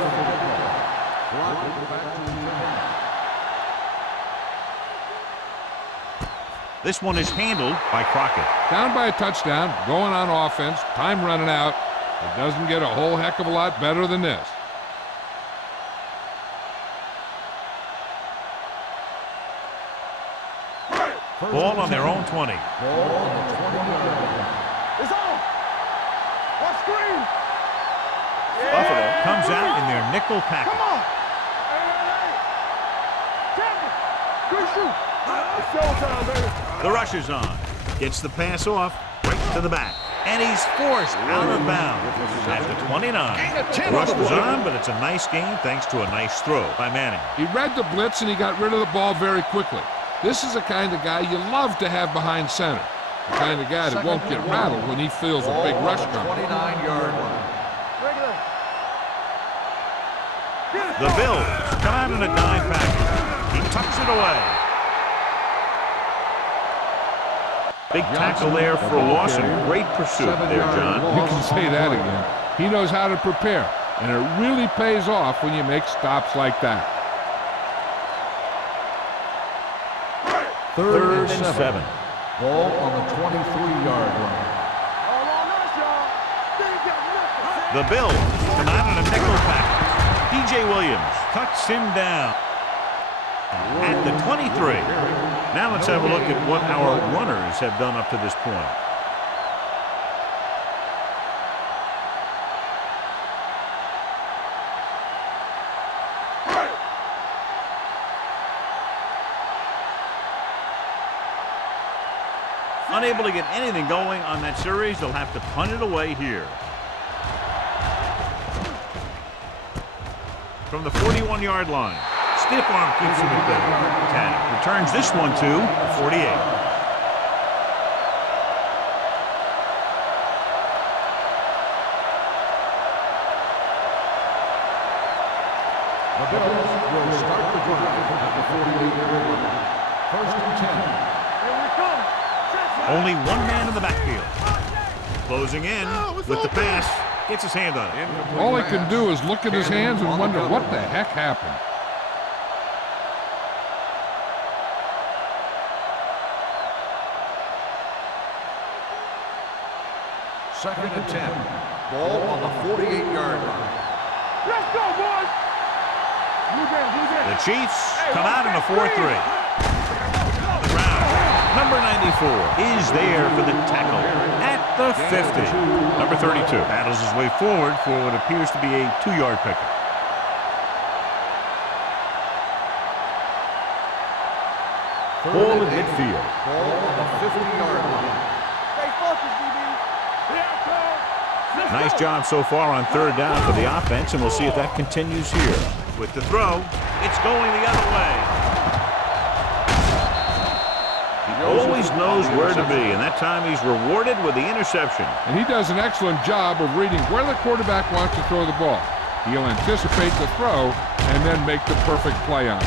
This one is handled by Crockett. Down by a touchdown, going on offense, time running out. It doesn't get a whole heck of a lot better than this. Ball on their own 20. Ball on the 20-yard line. It's on. Watch screen. Buffalo comes out in their nickel package. Come on. Hey. Good shoot. It's showtime, baby. The rush is on. Gets the pass off right to the back. And he's forced out of bounds at the 29. The rush was on, but it's a nice gain thanks to a nice throw by Manning. He read the blitz and he got rid of the ball very quickly. This is the kind of guy you love to have behind center. The kind of guy that won't get rattled when he feels a big rush coming. 29-yard line. The Bills come out in a dime package. He tucks it away. Big tackle there for a loss and great pursuit there, John. You can say that again. He knows how to prepare, and it really pays off when you make stops like that. Third and 7. Ball on the 23-yard line. The Bills come out in a nickel package. DJ Williams cuts him down at the 23. Now let's have a look at what our runners have done up to this point. Unable to get anything going on that series, they'll have to punt it away here. From the 41-yard line, stiff arm keeps him at the 10. Returns this one to the 48. The Bills will start the drive at the 48-yard line. First and 10. Only one man in the backfield. Closing in with the pass. Gets his hand on it. All he can do is look at his hands and wonder what the heck happened. Second and 10. Ball on the 48-yard line. Let's go, boys! The Chiefs come out in a 4-3. Number 94 is there for the tackle at the 50. Number 32 battles his way forward for what appears to be a 2-yard pickup. Ball at midfield. Ball on the 50-yard line. Stay focused, DB. Nice job so far on third down for the offense, and we'll see if that continues here. With the throw, it's going the other way. He always knows where to be, and that time he's rewarded with the interception. And he does an excellent job of reading where the quarterback wants to throw the ball. He'll anticipate the throw and then make the perfect play on it.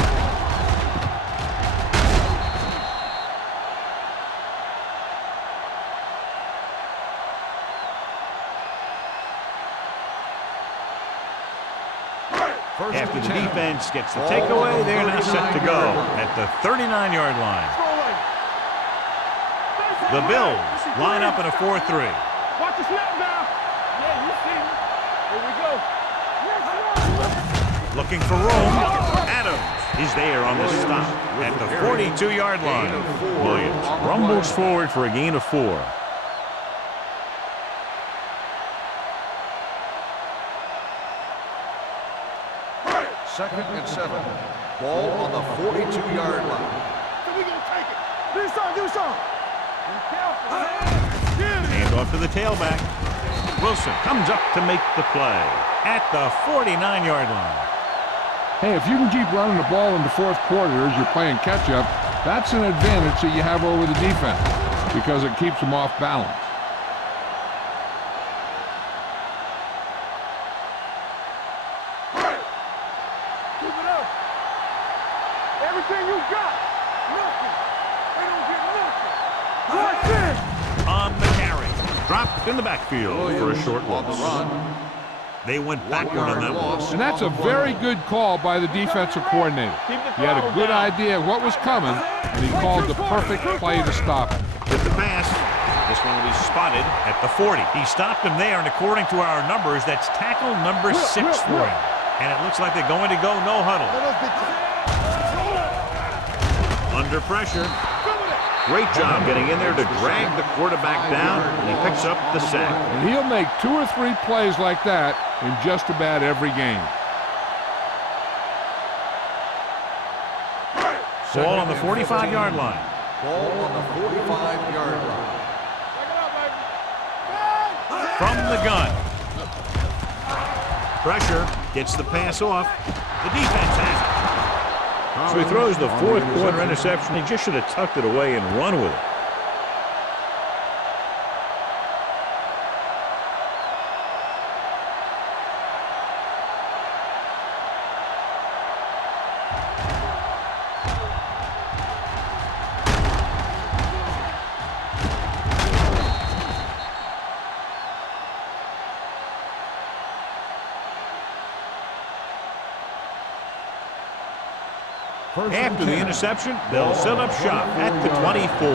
After the defense gets the takeaway, they're now set to go at the 39-yard line. The Bills line up in a 4-3. Watch the snap now. Yeah, you see. Here we go. Looking for room. Adams is there on the stop at the 42-yard line. Williams rumbles forward for a gain of 4. Second and 7. Ball on the 42-yard line. So we gonna take it. Do something. Be careful. Hand off to the tailback. Wilson comes up to make the play at the 49-yard line. Hey, if you can keep running the ball in the fourth quarter as you're playing catch-up, that's an advantage that you have over the defense because it keeps them off balance. Keep it up. Everything you got. Nothing. They don't get nothing. What's this? On the carry. Dropped in the backfield for a short On the loss. run. They went backward on that one. And that's a very good call by the defensive coordinator. He had a good idea of what was coming, and he called the perfect play to stop it. With the pass, this one will be spotted at the 40. He stopped him there, and according to our numbers, that's tackle number 6 for him. And it looks like they're going to go no huddle. Under pressure. Great job getting in there to drag the quarterback down, and he picks up the sack. And he'll make 2 or 3 plays like that in just about every game. Ball on the 45-yard line. Ball on the 45-yard line. From the gun. Pressure gets the pass off. The defense has it. So he throws the fourth quarter interception. He just should have tucked it away and run with it. After the interception, they'll set up shop at the 24.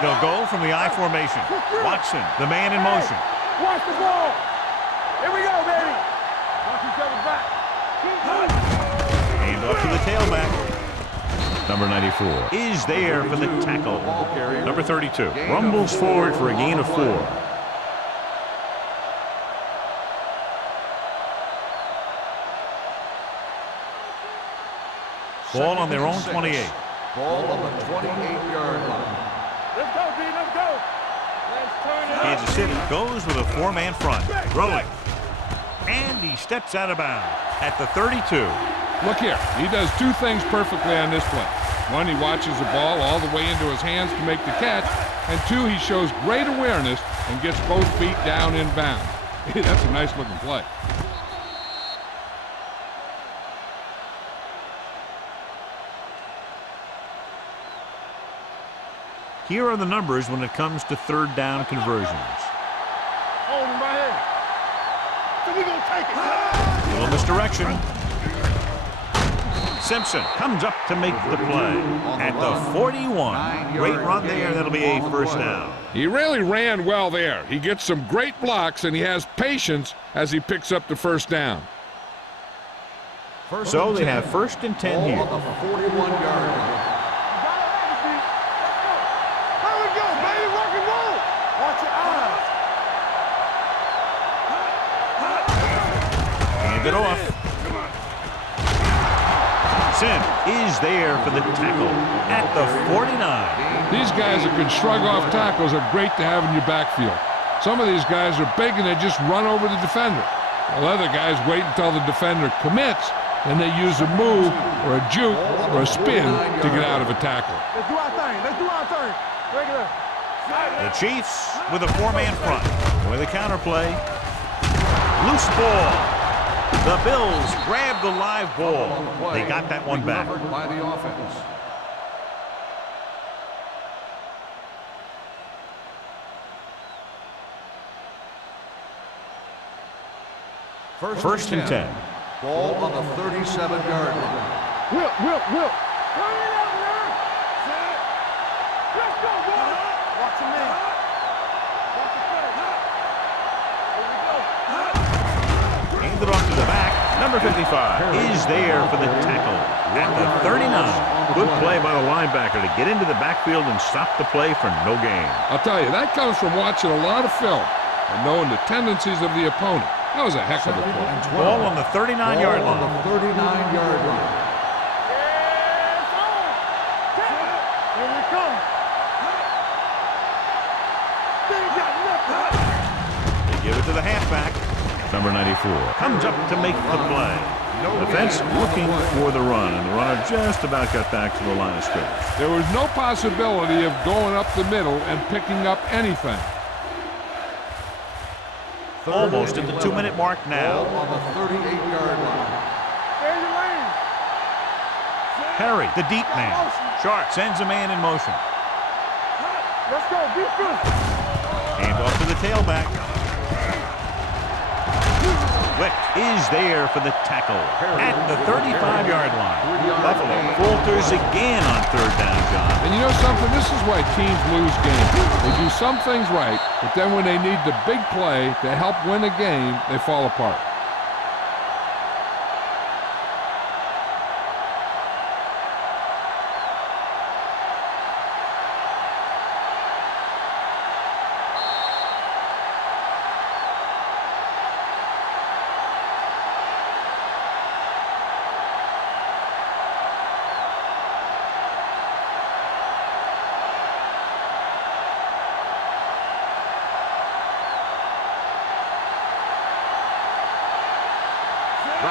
They'll go from the I formation. Watson, the man in motion. Watch the ball. Here we go, baby. Watch each other's back. Hand off to the tailback. Number 94 is there for the tackle. Number 32 rumbles forward for a gain of 4. Ball on their own 28. Ball on the 28-yard line. Let's go, B. Let's go. Let's turn it up. Kansas City goes with a 4-man front. Throwing. And he steps out of bounds at the 32. Look here. He does 2 things perfectly on this play. 1, he watches the ball all the way into his hands to make the catch. And 2, he shows great awareness and gets both feet down in bounds. That's a nice-looking play. Here are the numbers when it comes to third down conversions. Hold him right here. So we gonna take it. Little misdirection. Simpson comes up to make the play at the 41. Great run there. That'll be a first down. He really ran well there. He gets some great blocks, and he has patience as he picks up the first down. So they have first and 10 here. On the 41-yard line. Hand it off. Sim is there for the tackle at the 49. These guys that can shrug off tackles are great to have in your backfield. Some of these guys are big and they just run over the defender. While other guys wait until the defender commits, and they use a move or a juke or a spin to get out of a tackle. Let's do our thing. Let's do our thing. Regular. The Chiefs with a 4-man front. With a counterplay. Loose ball. The Bills grab the live ball. They got that one back. By the offense. First and 10. Ball on the 37-yard line. Whip. Turn it up now. Set. Let's go, boy. Watch him in. Watch the play. Here we go. Hand it off to the back. Number 55 is there for the tackle at the 39. Good play by the linebacker to get into the backfield and stop the play for no gain. I'll tell you, that comes from watching a lot of film and knowing the tendencies of the opponent. That was a heck of a play. Ball on the 39-yard On line. the 39-yard line. Yes, on. Here we come. They got nothing. They give it to the halfback. Number 94 comes up to make the play. Defense looking for the run, and the runner just about got back to the line of scrimmage. There was no possibility of going up the middle and picking up anything. Almost at the 2-minute mark now. Ball on the 38-yard line. There's your lane. Perry, the deep man. Sharp sends a man in motion. Let's go. Defense. Hand off to the tailback. Wick is there for the tackle at the 35-yard line. Buffalo falters again on third down, John. And you know something? This is why teams lose games. They do some things right, but then when they need the big play to help win a game, they fall apart.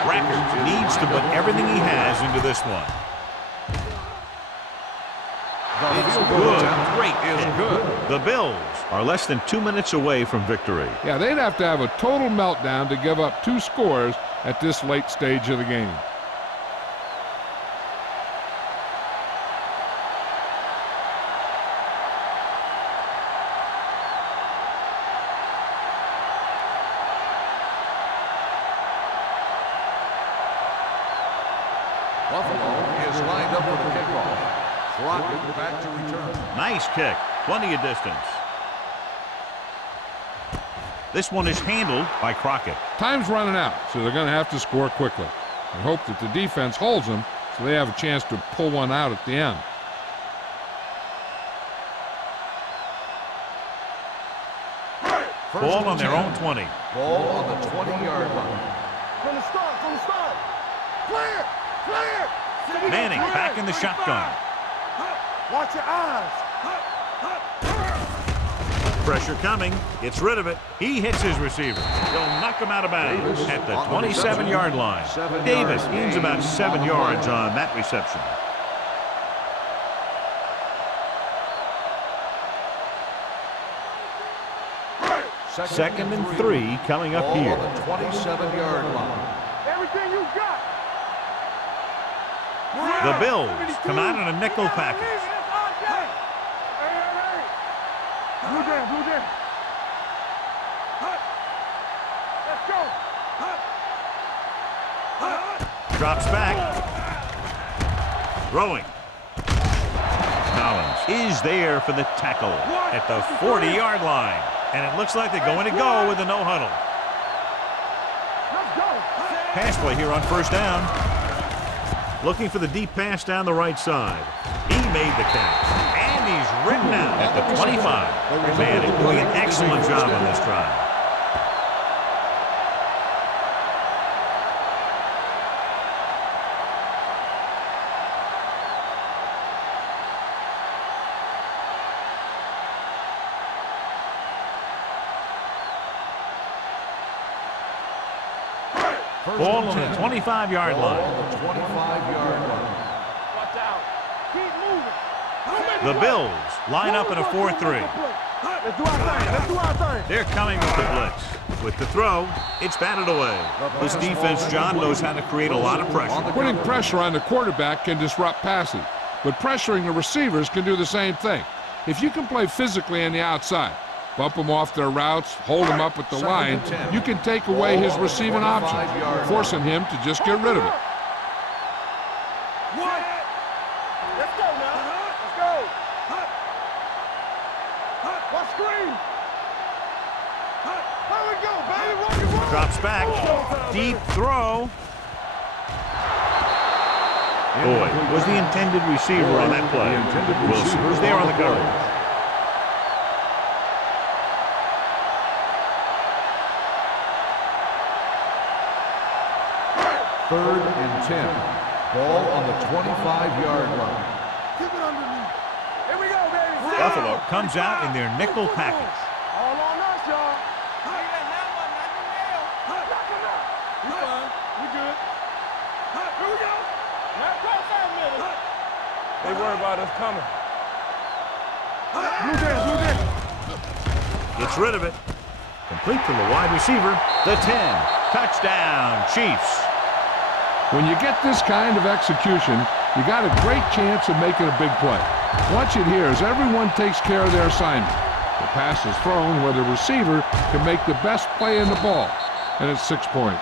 Rackers needs to put everything he has into this one. The It's field goal good. attempt Great is kick. good. The Bills are less than 2 minutes away from victory. Yeah, they'd have to have a total meltdown to give up 2 scores at this late stage of the game. Buffalo is lined up for the kickoff. Trotman back to return. Nice kick. Plenty of distance. This one is handled by Crockett. Time's running out, so they're going to have to score quickly and hope that the defense holds them so they have a chance to pull one out at the end. Ball on their own 20. Ball on the 20-yard line. From the start. Clear. Manning back in the shotgun. Watch your eyes. Pressure coming. Gets rid of it. He hits his receiver. He'll knock him out of bounds at the 27-yard line. Davis gains about 7 yards on that reception. Second and 3 coming up here. Ball on the 27-yard line. Everything you got. The Bills come out in a nickel package. Blue jam. Let's go. Drops back. Throwing. Collins is there for the tackle at the 40-yard line. And it looks like they're going to go with a no huddle. Let's go. Pass play here on first down. Looking for the deep pass down the right side. He made the catch. And he's ridden out at the 25. Manning doing an excellent job on this drive. Ball on the 25-yard line. On the 25-yard line. Watch out. Keep moving. The Bills line up in a 4-3. Let's do our thing. They're coming with the blitz. With the throw, it's batted away. This defense, John, knows how to create a lot of pressure. Putting pressure on the quarterback can disrupt passing, but pressuring the receivers can do the same thing. If you can play physically on the outside, bump them off their routes, hold them up at the line, you can take away his receiving options, forcing him to just get rid of it. What? Let's go now. Let's go. What screen? There we go, baby. Roll. Drops back. Deep throw. Boyd was the intended receiver on that play. Wilson was there on the coverage. Third and 10. Ball on the 25-yard line. Keep it underneath. Here we go, baby. Buffalo comes out in their nickel package. All on us, y'all. We fine. We good. Here we go. Now close 5 minutes. They worry about us coming. Blue jam. Gets rid of it. Complete to the wide receiver. The 10. Touchdown, Chiefs. When you get this kind of execution, you got a great chance of making a big play. Watch it here as everyone takes care of their assignment. The pass is thrown where the receiver can make the best play in the ball, and it's 6 points.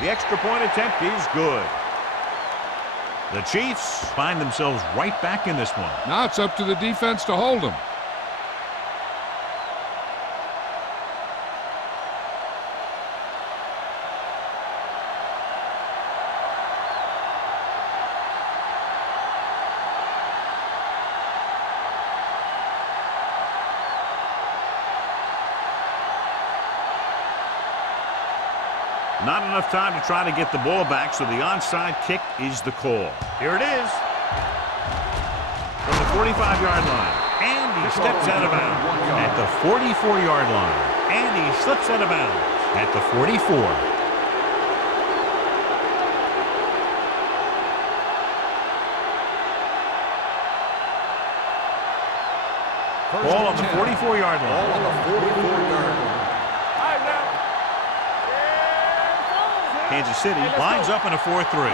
The extra point attempt is good. The Chiefs find themselves right back in this one. Now it's up to the defense to hold them. Not enough time to try to get the ball back, so the onside kick is the call. Here it is. From the 45-yard line. And he steps out of bounds at the 44-yard line. And he slips out of bounds at the 44. Ball on the 44-yard line. Ball on the 44-yard line. Kansas City lines up in a 4-3.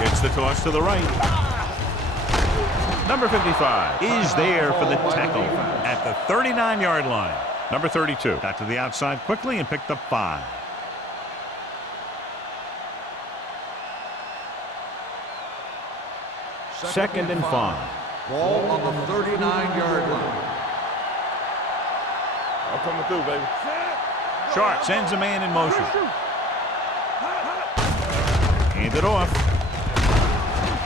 Gets the toss to the right. Number 55 is there for the tackle at the 39-yard line. Number 32 got to the outside quickly and picked up 5. Second and 5. Ball on the 39-yard line. I'm coming through, baby. Sharp sends a man in motion. Hand it off.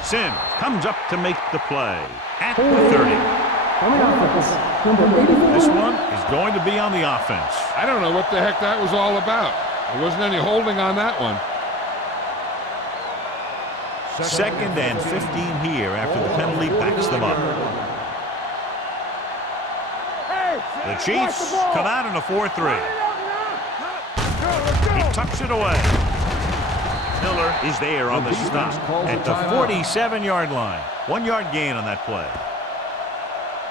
Sims comes up to make the play at the 30. This one is going to be on the offense. I don't know what the heck that was all about. There wasn't any holding on that one. Second and 15 here after the penalty backs them up. The Chiefs come out in a 4-3. He tucks it away. Miller is there on the stop at the 47-yard line. 1-yard gain on that play.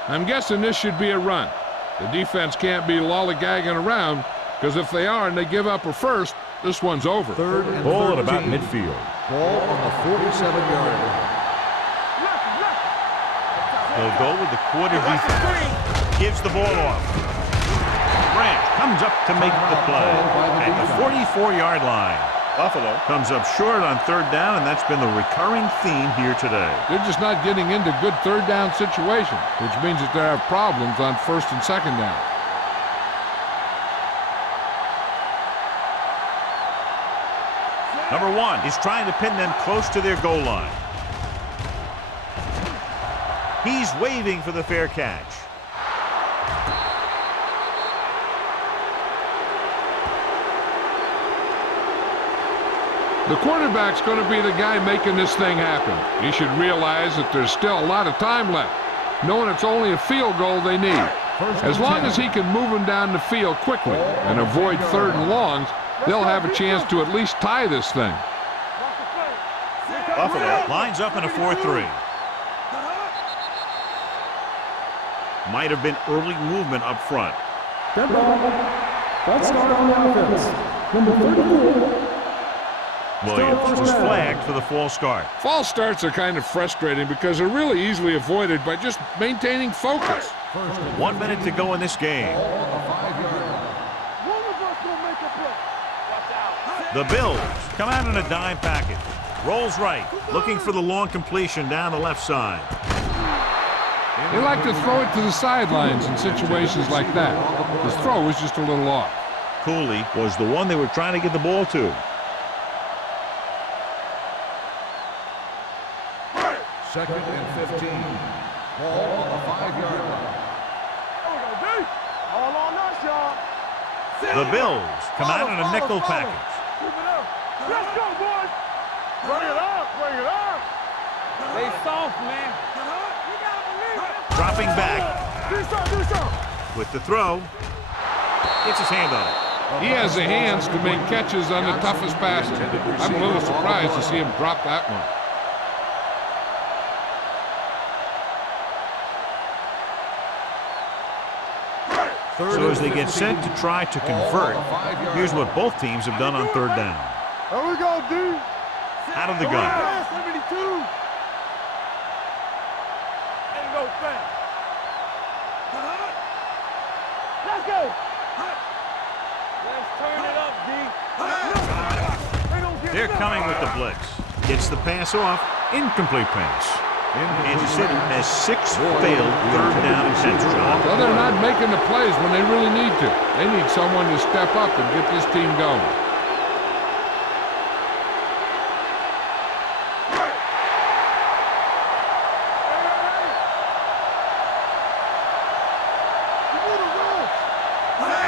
I'm guessing this should be a run. The defense can't be lollygagging around, because if they are and they give up a first, this one's over. Third and Ball 13. at about midfield. Ball on the 47-yard line. They'll go with the quarter defense. Gives the ball off. Branch comes up to make the play at the 44-yard line. Buffalo comes up short on 3rd down, and that's been the recurring theme here today. They're just not getting into good 3rd down situations, which means that they have problems on 1st and 2nd down. Number 1 is trying to pin them close to their goal line. He's waving for the fair catch. The quarterback's going to be the guy making this thing happen. He should realize that there's still a lot of time left, knowing it's only a field goal they need. As long as he can move them down the field quickly and avoid 3rd and longs, they'll have a chance to at least tie this thing. Buffalo lines up in a 4-3. Might have been early movement up front. That's start on offense. Number 34. Williams is flagged for the false start. False starts are kind of frustrating because they're really easily avoided by just maintaining focus. 1 minute to go in this game. The Bills come out in a dime package. Rolls right, looking for the long completion down the left side. They like to throw it to the sidelines in situations like that. His throw was just a little off. Cooley was the one they were trying to get the ball to. Second and 15. Ball on the 5-yard line. All on us, y'all. The Bills come out in a nickel package. Keep it up. Let's go, boys. Bring it up. Bring it up. They soft, man. You gotta believe it. Dropping back Do something. with the throw. Gets his hand on it. He has the hands to make catches on the toughest passes. I'm a little surprised to see him drop that one. So as they get set to try to convert, here's what both teams have done on 3rd down. There we go, D. Out of the gun. 72. Ain't no fast. Let's go. Let's turn it up, D. They're coming with the blitz. Gets the pass off. Incomplete pass. Kansas City has 6 failed 3rd down attempts, John. Well, they're not making the plays when they really need to. They need someone to step up and get this team going.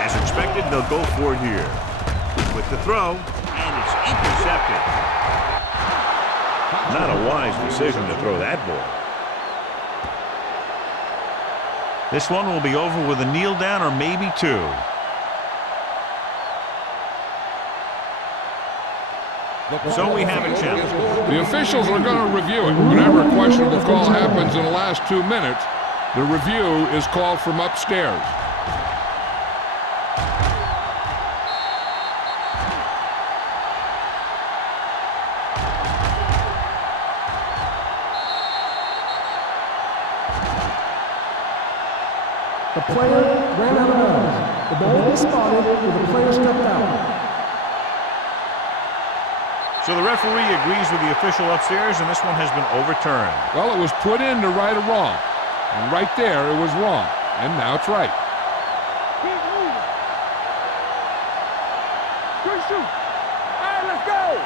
As it's expected, they'll go for it here. With the throw, and it's intercepted. Not a wise decision to throw that ball. This one will be over with a kneel down or maybe two. So we have a challenge. The officials are going to review it. Whenever a questionable call happens in the last 2 minutes, the review is called from upstairs. The player ran out of bounds. The ball will be spotted with the player stepped out. So the referee agrees with the official upstairs, and this one has been overturned. Well, it was put in to right a wrong. And right there, it was wrong. And now it's right. Keep moving. Good shoot. All right, let's go.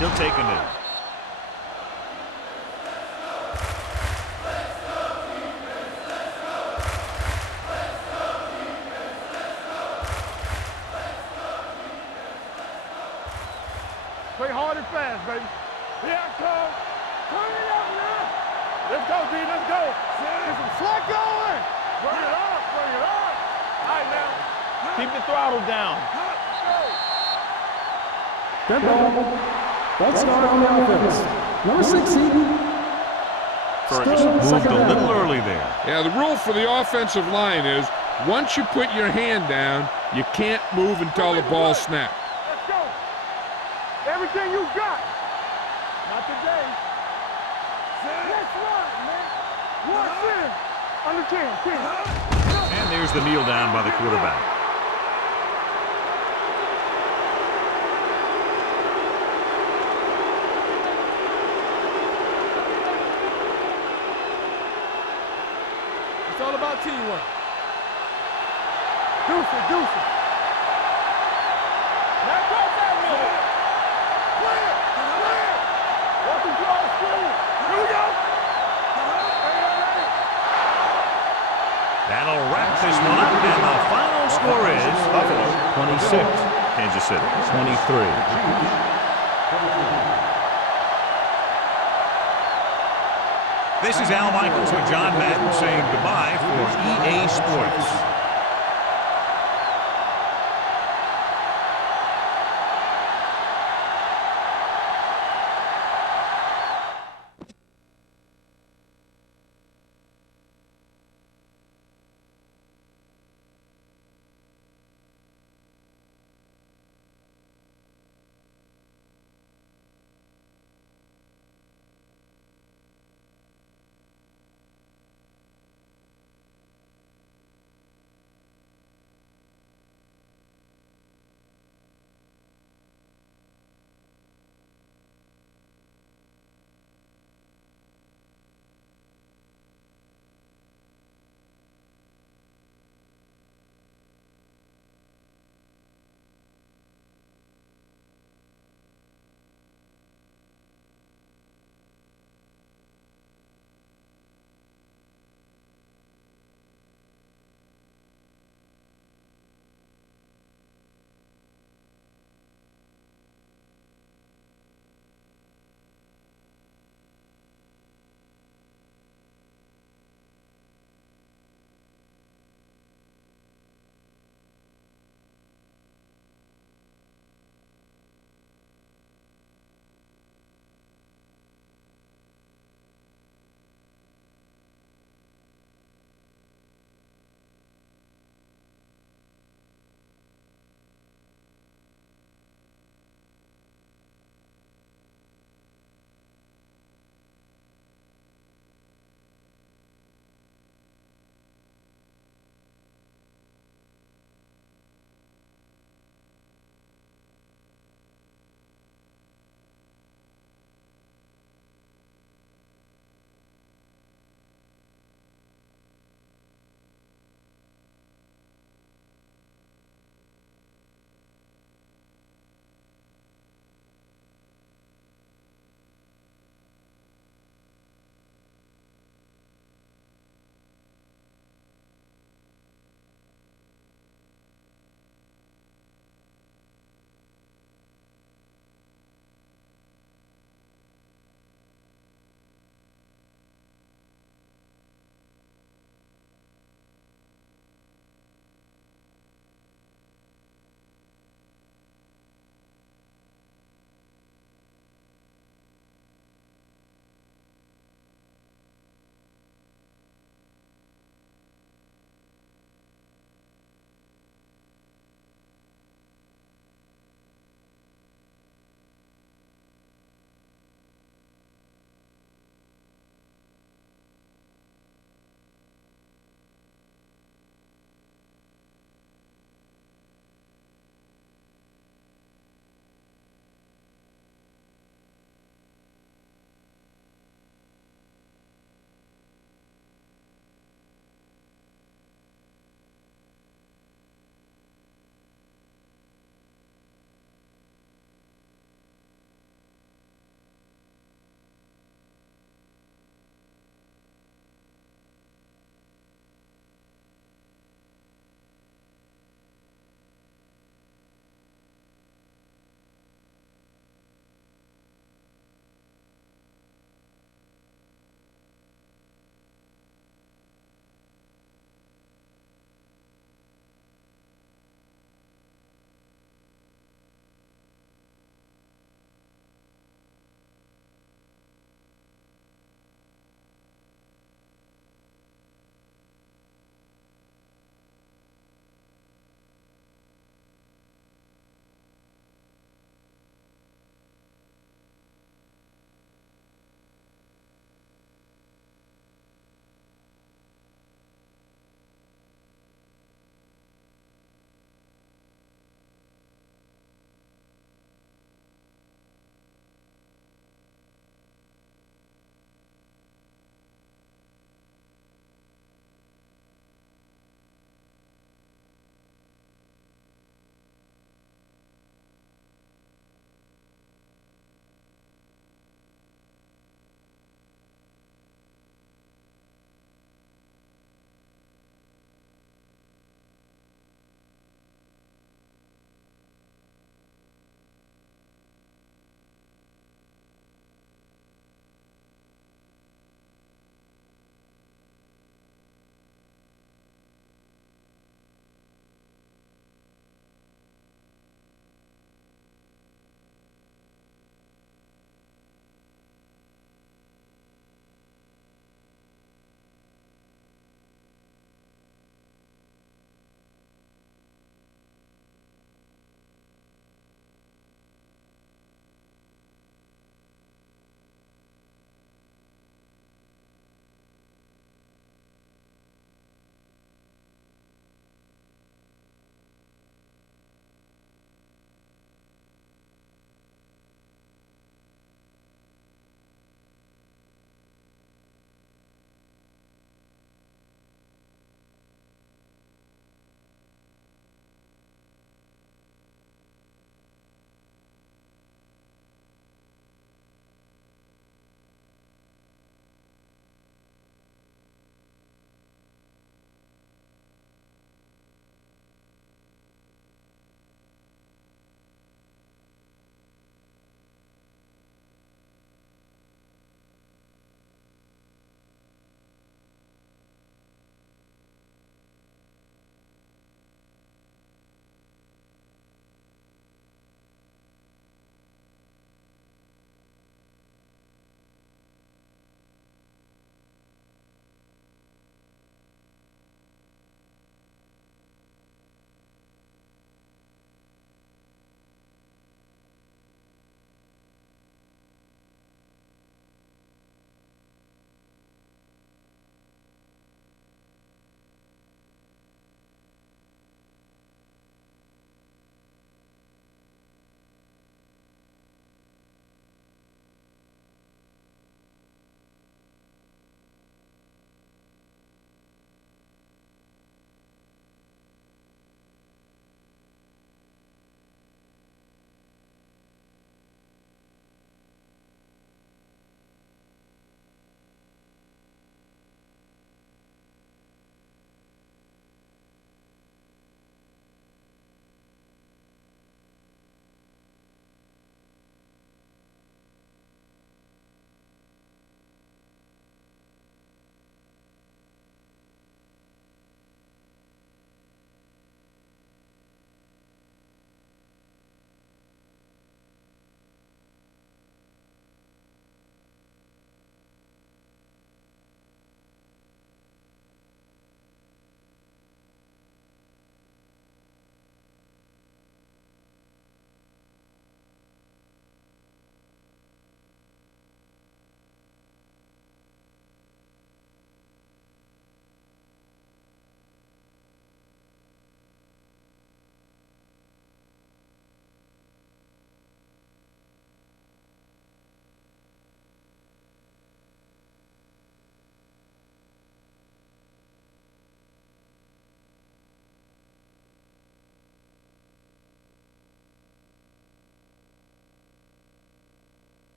He'll take a knee. Play hard and fast, baby. Here I come. Turn it up now. Let's go, D. Let's go. Get some slack going. Bring it up. Bring it up. All right, now. Keep the throttle down. Dead ball. False start on the offense. Number 16. Ferguson moved a little early there. Yeah, the rule for the offensive line is once you put your hand down, you can't move until the ball snaps. Let's go. Everything you got. Not today. Let's run, man. 1 10. Under 10. 10. And there's the kneel down by the quarterback. It's all about teamwork. Deuce it, deuce it. Now cross that middle. Clear, clear. Welcome to our school. Here we go. That'll wrap this one up, and the final score is Buffalo 26, Kansas City 23. This is Al Michaels with John Madden saying goodbye for EA Sports.